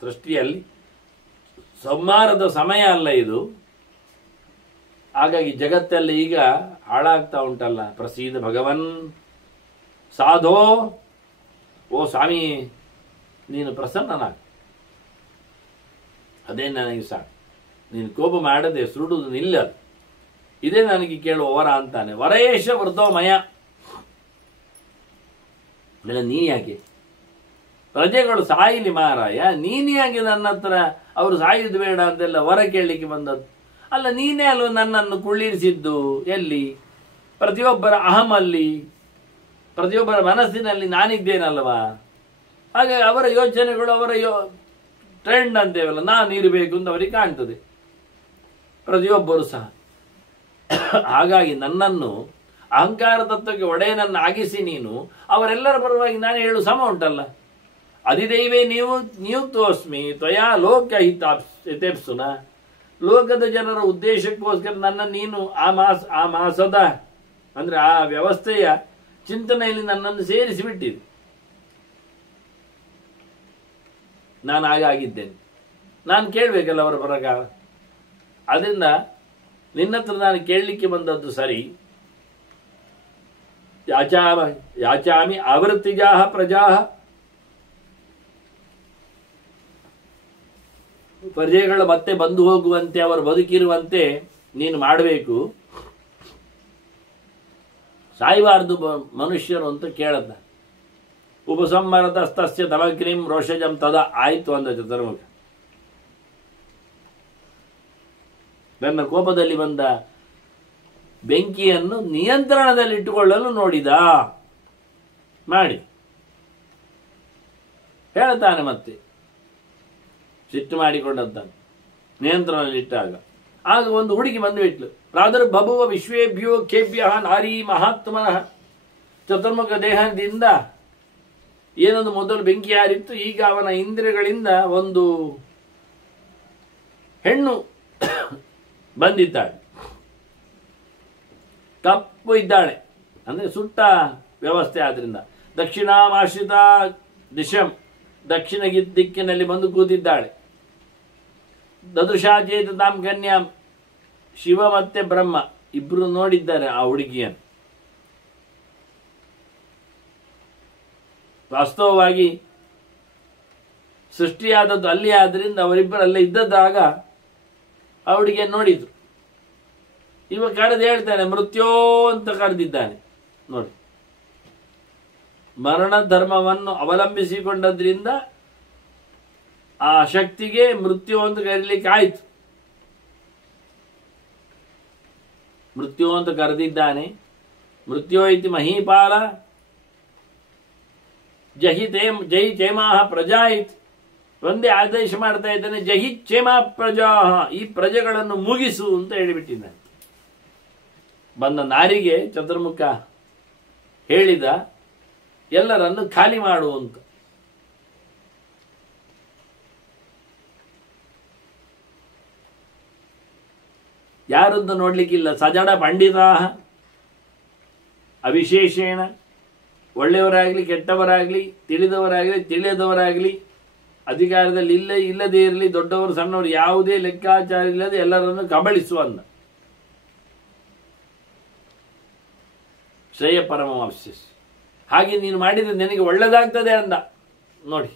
ಸೃಷ್ಟಿಯಲ್ಲಿ ಸಂಹಾರದ ಸಮಯ ಅಲ್ಲ ಇದು. ಹಾಗಾಗಿ ಜಗತ್ತೆಲ್ಲ ಈಗ ಹಾಳಾಗ್ತಾ ಉಂಟಲ್ಲ. ಪ್ರಸೀದ ಭಗವನ್ ಸಾಧೋ, ಓ ಸ್ವಾಮಿ ನೀನು ಪ್ರಸನ್ನನಾಗ, ಅದೇ ನನಗೆ ಸಾಕು. ನೀನು ಕೋಪ ಮಾಡದೆ ಸುಡುವುದು ನಿಲ್ಲದು, ಇದೇ ನನಗೆ ಕೇಳುವ ವರ ಅಂತಾನೆ. ವರೇಶ ವೃದ್ಧೋಮಯ, ನೀ ಯಾಕೆ ಪ್ರಜೆಗಳು ಸಾಯಿಲಿ ಮಾರಾಯ, ನೀನೇ ಯಾಕೆ ನನ್ನ ಹತ್ರ ಅವರು ಸಾಯುವುದು ಬೇಡ ಅಂತೆಲ್ಲ ವರ ಕೇಳಲಿಕ್ಕೆ ಬಂದದ್ದು? ಅಲ್ಲ, ನೀನೇ ಅಲ್ವ ನನ್ನನ್ನು ಕುಳ್ಳಿರಿಸಿದ್ದು. ಎಲ್ಲಿ? ಪ್ರತಿಯೊಬ್ಬರ ಅಹಮಲ್ಲಿ, ಪ್ರತಿಯೊಬ್ಬರ ಮನಸ್ಸಿನಲ್ಲಿ ನಾನಿದ್ದೇನಲ್ವಾ? ಹಾಗೆ ಅವರ ಯೋಚನೆಗಳು, ಅವರ ಟ್ರೆಂಡ್ ಅಂತೇವಲ್ಲ, ನಾನು ಇರಬೇಕು ಅಂತ ಅವರಿಗೆ ಕಾಣ್ತದೆ, ಪ್ರತಿಯೊಬ್ಬರು ಸಹ. ಹಾಗಾಗಿ ನನ್ನನ್ನು ಅಹಂಕಾರ ತತ್ವಕ್ಕೆ ಒಡೆಯನನ್ನು ಆಗಿಸಿ ನೀನು ಅವರೆಲ್ಲರ ಪರವಾಗಿ ನಾನು ಹೇಳು ಸಮ ಉಂಟಲ್ಲ. ಅಧಿದೈವೇ ನೀವು ನಿಯುಕ್ತೋಸ್ಮಿ ತ್ವಯಾ ಲೋಕ ಹಿತೇಪ್ಸುನ. ಲೋಕದ ಜನರ ಉದ್ದೇಶಕ್ಕೋಸ್ಕರ ನನ್ನ ನೀನು ಆ ಮಾಸದ ಅಂದ್ರೆ ಆ ವ್ಯವಸ್ಥೆಯ ಚಿಂತನೆಯಲ್ಲಿ ನನ್ನನ್ನು ಸೇರಿಸಿಬಿಟ್ಟಿದೆ. ನಾನು ಆಗಿದ್ದೇನೆ, ನಾನು ಕೇಳಬೇಕಲ್ಲ ಅವರ ಪ್ರಕಾರ. ಅದರಿಂದ ನಿನ್ನ ಹತ್ರ ನಾನು ಕೇಳಲಿಕ್ಕೆ ಬಂದದ್ದು ಸರಿ. ಯಾಚಾಮಿ ಆವೃತ್ತಿಜಾ ಪ್ರಜಾ, ಪ್ರಜೆಗಳು ಮತ್ತೆ ಬಂದು ಹೋಗುವಂತೆ, ಅವರು ಬದುಕಿರುವಂತೆ ನೀನು ಮಾಡಬೇಕು. ಸಾಯಬಾರ್ದು ಮನುಷ್ಯರು ಅಂತ ಕೇಳದ್ದ. ಉಪಸಂಹರತಸ್ತಸ್ಯ ತಮಗ್ನಿಂ ರೋಷಜಂ ತದ, ಆಯಿತು ಅಂದ ಚತುರ್ಮುಖ. ನನ್ನ ಕೋಪದಲ್ಲಿ ಬಂದ ಬೆಂಕಿಯನ್ನು ನಿಯಂತ್ರಣದಲ್ಲಿಟ್ಟುಕೊಳ್ಳಲು ನೋಡಿದ. ಮಾಡಿ ಹೇಳ್ತಾನೆ ಮತ್ತೆ, ಸಿಟ್ಟು ಮಾಡಿಕೊಂಡದ್ದಾನೆ ನಿಯಂತ್ರಣದಲ್ಲಿಟ್ಟಾಗ. ಆಗ ಒಂದು ಹುಡುಗಿ ಬಂದುಬಿಟ್ಲು. ಪ್ರಾದುರ್ಬಭುವ ವಿಶ್ವೇಭ್ಯೋ ಖೇಭ್ಯ ನಾರೀ ಮಹಾತ್ಮನಃ. ಚತುರ್ಮುಖ ದೇಹದಿಂದ ಏನೊಂದು ಮೊದಲು ಬೆಂಕಿ ಹಾರಿತ್ತು, ಈಗ ಅವನ ಇಂದ್ರಿಯಗಳಿಂದ ಒಂದು ಹೆಣ್ಣು ಬಂದಿದ್ದಾಳೆ. ಕಪ್ಪು ಇದ್ದಾಳೆ, ಅಂದರೆ ಸುಟ್ಟ ವ್ಯವಸ್ಥೆ. ಆದ್ರಿಂದ ದಕ್ಷಿಣಾಮಾಶ್ರಿತ ದಿಶಂ, ದಕ್ಷಿಣ ದಿಕ್ಕಿನಲ್ಲಿ ಬಂದು ಕೂತಿದ್ದಾಳೆ. ದದುಷಾಚೇತ ತಾಂ ಕನ್ಯಾಂ, ಶಿವ ಮತ್ತೆ ಬ್ರಹ್ಮ ಇಬ್ರು ನೋಡಿದ್ದಾರೆ ಆ ಹುಡುಗಿಯನ್ನು. ವಾಸ್ತವವಾಗಿ ಸೃಷ್ಟಿಯಾದದ್ದು ಅಲ್ಲಿ ಆದ್ರಿಂದ ಅವರಿಬ್ಬರು ಅಲ್ಲೇ ಇದ್ದದ್ದಾಗ ಆ ಹುಡುಗಿಯನ್ನು ನೋಡಿದ್ರು. ಇವ ಕರೆದು ಹೇಳ್ತಾನೆ, ಮೃತ್ಯೋ ಅಂತ ಕರೆದಿದ್ದಾನೆ ನೋಡಿ. ಮರಣ ಧರ್ಮವನ್ನು ಅವಲಂಬಿಸಿಕೊಂಡದ್ರಿಂದ ಆ ಶಕ್ತಿಗೆ ಮೃತ್ಯು ಅಂತ ಕರೀಲಿಕ್ಕೆ ಆಯ್ತು. ಮೃತ್ಯು ಅಂತ ಕರೆದಿದ್ದಾನೆ. ಮೃತ್ಯೋ ಇತಿ ಮಹೀಪಾಲ ಜಹಿ ಜೈ ಚೇಮಾಹ ಪ್ರಜಾ ಇತಿ. ಒಂದೇ ಆದೇಶ ಮಾಡ್ತಾ ಇದ್ದಾನೆ, ಜಹಿ ಚೇಮಾ ಪ್ರಜಾ, ಈ ಪ್ರಜೆಗಳನ್ನು ಮುಗಿಸು ಅಂತ ಹೇಳಿಬಿಟ್ಟಿದ್ದಾನೆ. ಬಂದ ನಾರಿಗೆ ಚತುರ್ಮುಖ ಹೇಳಿದ, ಎಲ್ಲರನ್ನು ಖಾಲಿ ಮಾಡು ಅಂತ. ಯಾರದ್ದು ನೋಡ್ಲಿಕ್ಕಿಲ್ಲ. ಸಜಡ ಪಂಡಿತಾ ಅವಿಶೇಷೇಣ, ಒಳ್ಳೆಯವರಾಗಲಿ ಕೆಟ್ಟವರಾಗಲಿ, ತಿಳಿದವರಾಗಲಿ ತಿಳಿಯದವರಾಗಲಿ, ಅಧಿಕಾರದಲ್ಲಿ ಇಲ್ಲದೇ ಇರಲಿ, ದೊಡ್ಡವರು ಸಣ್ಣವರು, ಯಾವುದೇ ಲೆಕ್ಕಾಚಾರ ಇಲ್ಲದೆ ಎಲ್ಲರನ್ನು ಕಬಳಿಸುವ ಅಂದ. ಶ್ರೇಯ ಪರಮವಾಪ್ಸ್ಯಸಿ, ಹಾಗೆ ನೀನು ಮಾಡಿದ್ರೆ ನಿನಗೆ ಒಳ್ಳೆದಾಗ್ತದೆ ಅಂದ. ನೋಡಿ,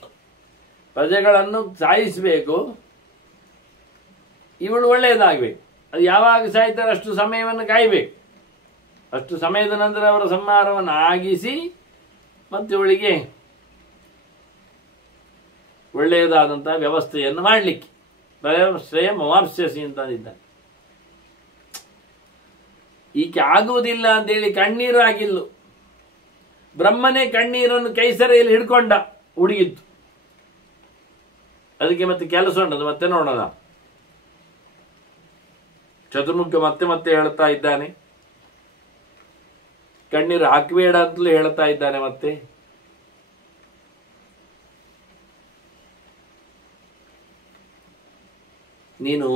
ಪ್ರಜೆಗಳನ್ನು ಸಾಯಿಸಬೇಕು, ಇವಳು ಒಳ್ಳೆಯದಾಗಬೇಕು. ಅದು ಯಾವಾಗ ಸಾಯ್ತಾರೆ ಅಷ್ಟು ಸಮಯವನ್ನು ಕಾಯಬೇಕು. ಅಷ್ಟು ಸಮಯದ ನಂತರ ಅವರ ಸಂಹಾರವನ್ನು ಆಗಿಸಿ ಮತ್ತೆ ಇವಳಿಗೆ ಒಳ್ಳೆಯದಾದಂತಹ ವ್ಯವಸ್ಥೆಯನ್ನು ಮಾಡಲಿಕ್ಕೆ ಶ್ರೇಯ ಮವಾಪ್ಸ್ಯಸಿ ಅಂತಂದಿದ್ದಾನೆ. ಈಕೆ ಆಗುವುದಿಲ್ಲ ಅಂತೇಳಿ ಕಣ್ಣೀರು ಆಗಿಲ್ಲ. ಬ್ರಹ್ಮನೇ ಕಣ್ಣೀರನ್ನು ಕೈಸರೆಯಲ್ಲಿ ಹಿಡ್ಕೊಂಡ ಹುಡುಗಿತ್ತು. ಅದಕ್ಕೆ ಮತ್ತೆ ಕೆಲಸ ಉಂಟದು, ಮತ್ತೆ ನೋಡೋಣ. ಚತುರ್ಮುಖ ಮತ್ತೆ ಮತ್ತೆ ಹೇಳ್ತಾ ಇದ್ದಾನೆ, ಕಣ್ಣೀರು ಹಾಕಬೇಡ ಅಂತಲೂ ಹೇಳ್ತಾ ಇದ್ದಾನೆ. ಮತ್ತೆ ನೀನು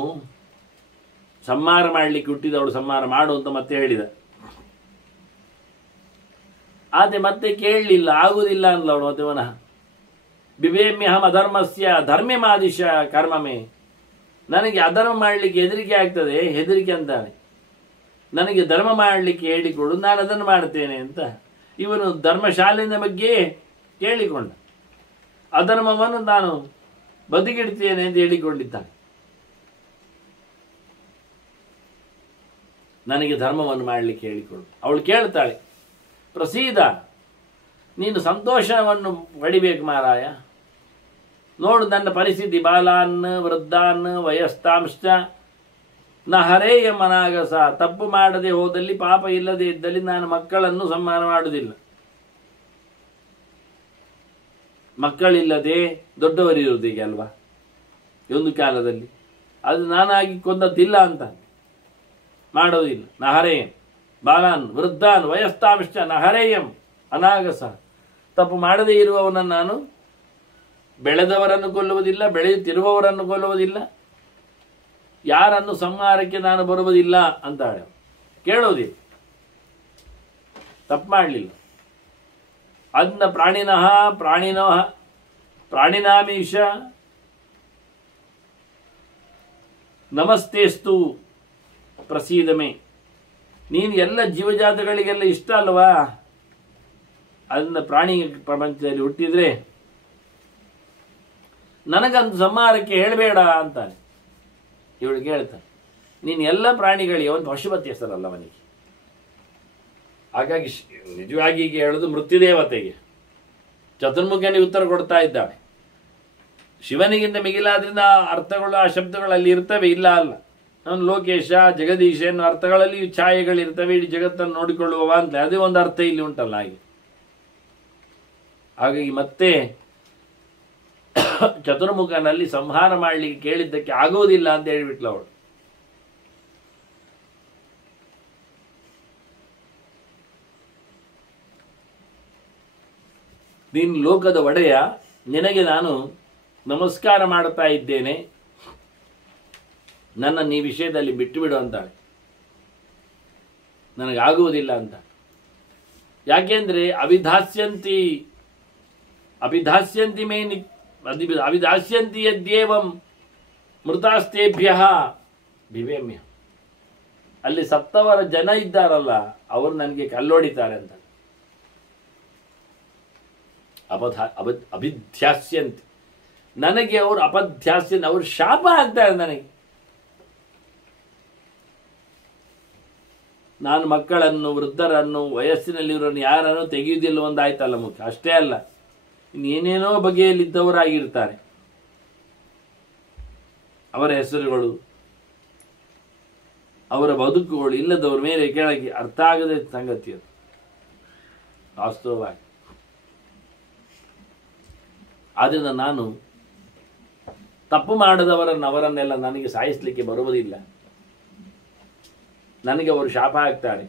ಸಂಹಾರ ಮಾಡಲಿಕ್ಕೆ ಹುಟ್ಟಿದವಳು, ಸಂಹಾರ ಮಾಡು ಅಂತ ಮತ್ತೆ ಹೇಳಿದ. ಆದ್ರೆ ಮತ್ತೆ ಕೇಳಲಿಲ್ಲ, ಆಗುವುದಿಲ್ಲ ಅಂದ್ಲ ಅವಳು. ಮತ್ತೆ ವನಃ ಬಿಬೇಮ್ಯಹಂ ಅಧರ್ಮಸ್ಯ ಧರ್ಮ್ಯಮಾದಿಶ ಕರ್ಮಮೇ, ನನಗೆ ಅಧರ್ಮ ಮಾಡಲಿಕ್ಕೆ ಹೆದರಿಕೆ ಆಗ್ತದೆ, ಹೆದರಿಕೆ ಅಂತಾನೆ. ನನಗೆ ಧರ್ಮ ಮಾಡಲಿಕ್ಕೆ ಹೇಳಿಕೊಡು, ನಾನು ಅದನ್ನು ಮಾಡ್ತೇನೆ ಅಂತ ಇವನು ಧರ್ಮಶಾಲೆಯ ಬಗ್ಗೆ ಕೇಳಿಕೊಂಡ. ಅಧರ್ಮವನ್ನು ನಾನು ಬದಿಗಿಡ್ತೇನೆ ಅಂತ ಹೇಳಿಕೊಂಡಿದ್ದಾನೆ. ನನಗೆ ಧರ್ಮವನ್ನು ಮಾಡಲಿಕ್ಕೆ ಹೇಳಿಕೊಡು. ಅವಳು ಕೇಳ್ತಾಳೆ, ಪ್ರಸೀದ, ನೀನು ಸಂತೋಷವನ್ನು ಪಡಿಬೇಕು ಮಾರಾಯ. ನೋಡು ನನ್ನ ಪರಿಸ್ಥಿತಿ, ಬಾಲಾನ್ ವೃದ್ಧಾನ್ ವಯಸ್ತಾಂಶ್ಚ ನ ಹರೇಯ ಮನಾಗಸ. ತಪ್ಪು ಮಾಡದೆ ಹೋದಲ್ಲಿ, ಪಾಪ ಇಲ್ಲದೆ ಇದ್ದಲ್ಲಿ ನಾನು ಮಕ್ಕಳನ್ನು ಸಂಹಾರ ಮಾಡುವುದಿಲ್ಲ. ಮಕ್ಕಳಿಲ್ಲದೆ ದೊಡ್ಡವರಿರುವುದಿಗೆ ಅಲ್ವಾ ಒಂದು ಕಾಲದಲ್ಲಿ, ಅದು ನಾನಾಗಿ ಕೊಂದದ್ದಿಲ್ಲ ಅಂತ ಮಾಡೋದಿಲ್ಲ. ನಹರೇಯಂ ಬಾಲಾನ್ ವೃದ್ಧಾನ್ ವಯಸ್ತಾಂಶ್ಚ ನಹರೇಯಂ ಅನಾಗಸ. ತಪ್ಪು ಮಾಡದೇ ಇರುವವನನ್ನು ನಾನು ಬೆಳೆದವರನ್ನು ಕೊಲ್ಲುವುದಿಲ್ಲ, ಬೆಳೆಯುತ್ತಿರುವವರನ್ನು ಕೊಲ್ಲುವುದಿಲ್ಲ, ಯಾರನ್ನು ಸಂಹಾರಕ್ಕೆ ನಾನು ಬರುವುದಿಲ್ಲ ಅಂತಾಳೆ. ಕೇಳೋದಿಲ್ಲ, ತಪ್ಪು ಮಾಡಲಿಲ್ಲ. ಅದ್ನ ಪ್ರಾಣಿನಃ ಪ್ರಾಣಿನಃ ಪ್ರಾಣಿನಾಮೀಶ ನಮಸ್ತೇಸ್ತು ಪ್ರಸೀದಮೆ. ನೀನು ಎಲ್ಲ ಜೀವಜಾತಗಳಿಗೆಲ್ಲ ಇಷ್ಟ ಅಲ್ವಾ, ಅದನ್ನ ಪ್ರಾಣಿ ಪ್ರಪಂಚದಲ್ಲಿ ಹುಟ್ಟಿದ್ರೆ ನನಗಂತ ಸಂಹಾರಕ್ಕೆ ಹೇಳಬೇಡ ಅಂತಾನೆ. ಇವಳು ಕೇಳ್ತಾನೆ, ನೀನು ಎಲ್ಲ ಪ್ರಾಣಿಗಳಿಗೆ ಒಂದು ಪಶುಪತಿ ಹೆಸರಲ್ಲ ಅವನಿಗೆ. ಹಾಗಾಗಿ ನಿಜವಾಗಿ ಈಗ ಹೇಳೋದು ಮೃತ್ಯುದೇವತೆಗೆ ಚತುರ್ಮುಖನಿಗೆ ಉತ್ತರ ಕೊಡ್ತಾ ಇದ್ದಾಳೆ. ಶಿವನಿಗಿಂತ ಮಿಗಿಲಾದ್ರಿಂದ ಅರ್ಥಗಳು ಆ ಶಬ್ದಗಳು ಅಲ್ಲಿ ಇರ್ತವೆ, ಇಲ್ಲ ಅಲ್ಲ. ಅವನು ಲೋಕೇಶ ಜಗದೀಶ ಎನ್ನುವ ಅರ್ಥಗಳಲ್ಲಿ ಛಾಯೆಗಳಿರ್ತವೆ, ಇಡೀ ಜಗತ್ತನ್ನು ನೋಡಿಕೊಳ್ಳುವವ ಅಂತ ಅದೇ ಒಂದು ಅರ್ಥ ಇಲ್ಲಿ ಉಂಟಲ್ಲ. ಹಾಗಾಗಿ ಮತ್ತೆ ಚತುರ್ಮುಖನಲ್ಲಿ ಸಂಹಾರ ಮಾಡಲಿಕ್ಕೆ ಕೇಳಿದ್ದಕ್ಕೆ ಆಗೋದಿಲ್ಲ ಅಂತ ಹೇಳಿಬಿಟ್ಲು ಅವಳು. ನೀನು ಲೋಕದ ಒಡೆಯ, ನಿನಗೆ ನಾನು ನಮಸ್ಕಾರ ಮಾಡುತ್ತಾ ಇದ್ದೇನೆ, ನನ್ನ ಈ ವಿಷಯದಲ್ಲಿ ಬಿಟ್ಟು ಬಿಡು ಅಂತಾಳೆ. ನನಗಾಗುವುದಿಲ್ಲ ಅಂತ. ಯಾಕೆಂದ್ರೆ ಅಭಿಧಾಸ್ಯಂತಿ ಮೇ ಅಭಿಧಾಸ್ಯಂತಿ ಯದ್ಯೇವಂ ಮೃತಾಸ್ತೇಭ್ಯ ವಿವೇಮ್ಯ. ಅಲ್ಲಿ ಸತ್ತವರ ಜನ ಇದ್ದಾರಲ್ಲ, ಅವರು ನನಗೆ ಕಲ್ಲೊಡಿತಾರೆ ಅಂತ. ಅಭಿಧ್ಯಾಸ್ಯಂತಿ, ನನಗೆ ಅವರು ಅಪಧ್ಯಾಸ್ಯಂತಿ, ಅವರು ಶಾಪ ಆಗ್ತಾರೆ ನನಗೆ. ನಾನು ಮಕ್ಕಳನ್ನು, ವೃದ್ಧರನ್ನು, ವಯಸ್ಸಿನಲ್ಲಿರೋನು ಯಾರನ್ನು ತೆಗೆಯುವುದಿಲ್ಲ ಒಂದಾಯ್ತಲ್ಲ ಮುಖ್ಯ. ಅಷ್ಟೇ ಅಲ್ಲ, ಇನ್ನೇನೇನೋ ಬಗೆಯಲ್ಲಿದ್ದವರಾಗಿರ್ತಾರೆ. ಅವರ ಹೆಸರುಗಳು, ಅವರ ಬದುಕುಗಳು ಇಲ್ಲದವ್ರ ಮೇಲೆ ಕೆಳಗೆ ಅರ್ಥ ಆಗದ ಸಂಗತಿ ಅದು ವಾಸ್ತವವಾಗಿ. ಆದ್ದರಿಂದ ನಾನು ತಪ್ಪು ಅವರನ್ನೆಲ್ಲ ನನಗೆ ಸಾಯಿಸಲಿಕ್ಕೆ ಬರುವುದಿಲ್ಲ. ನನಗೆ ಅವರು ಶಾಪ ಆಗ್ತಾರೆ.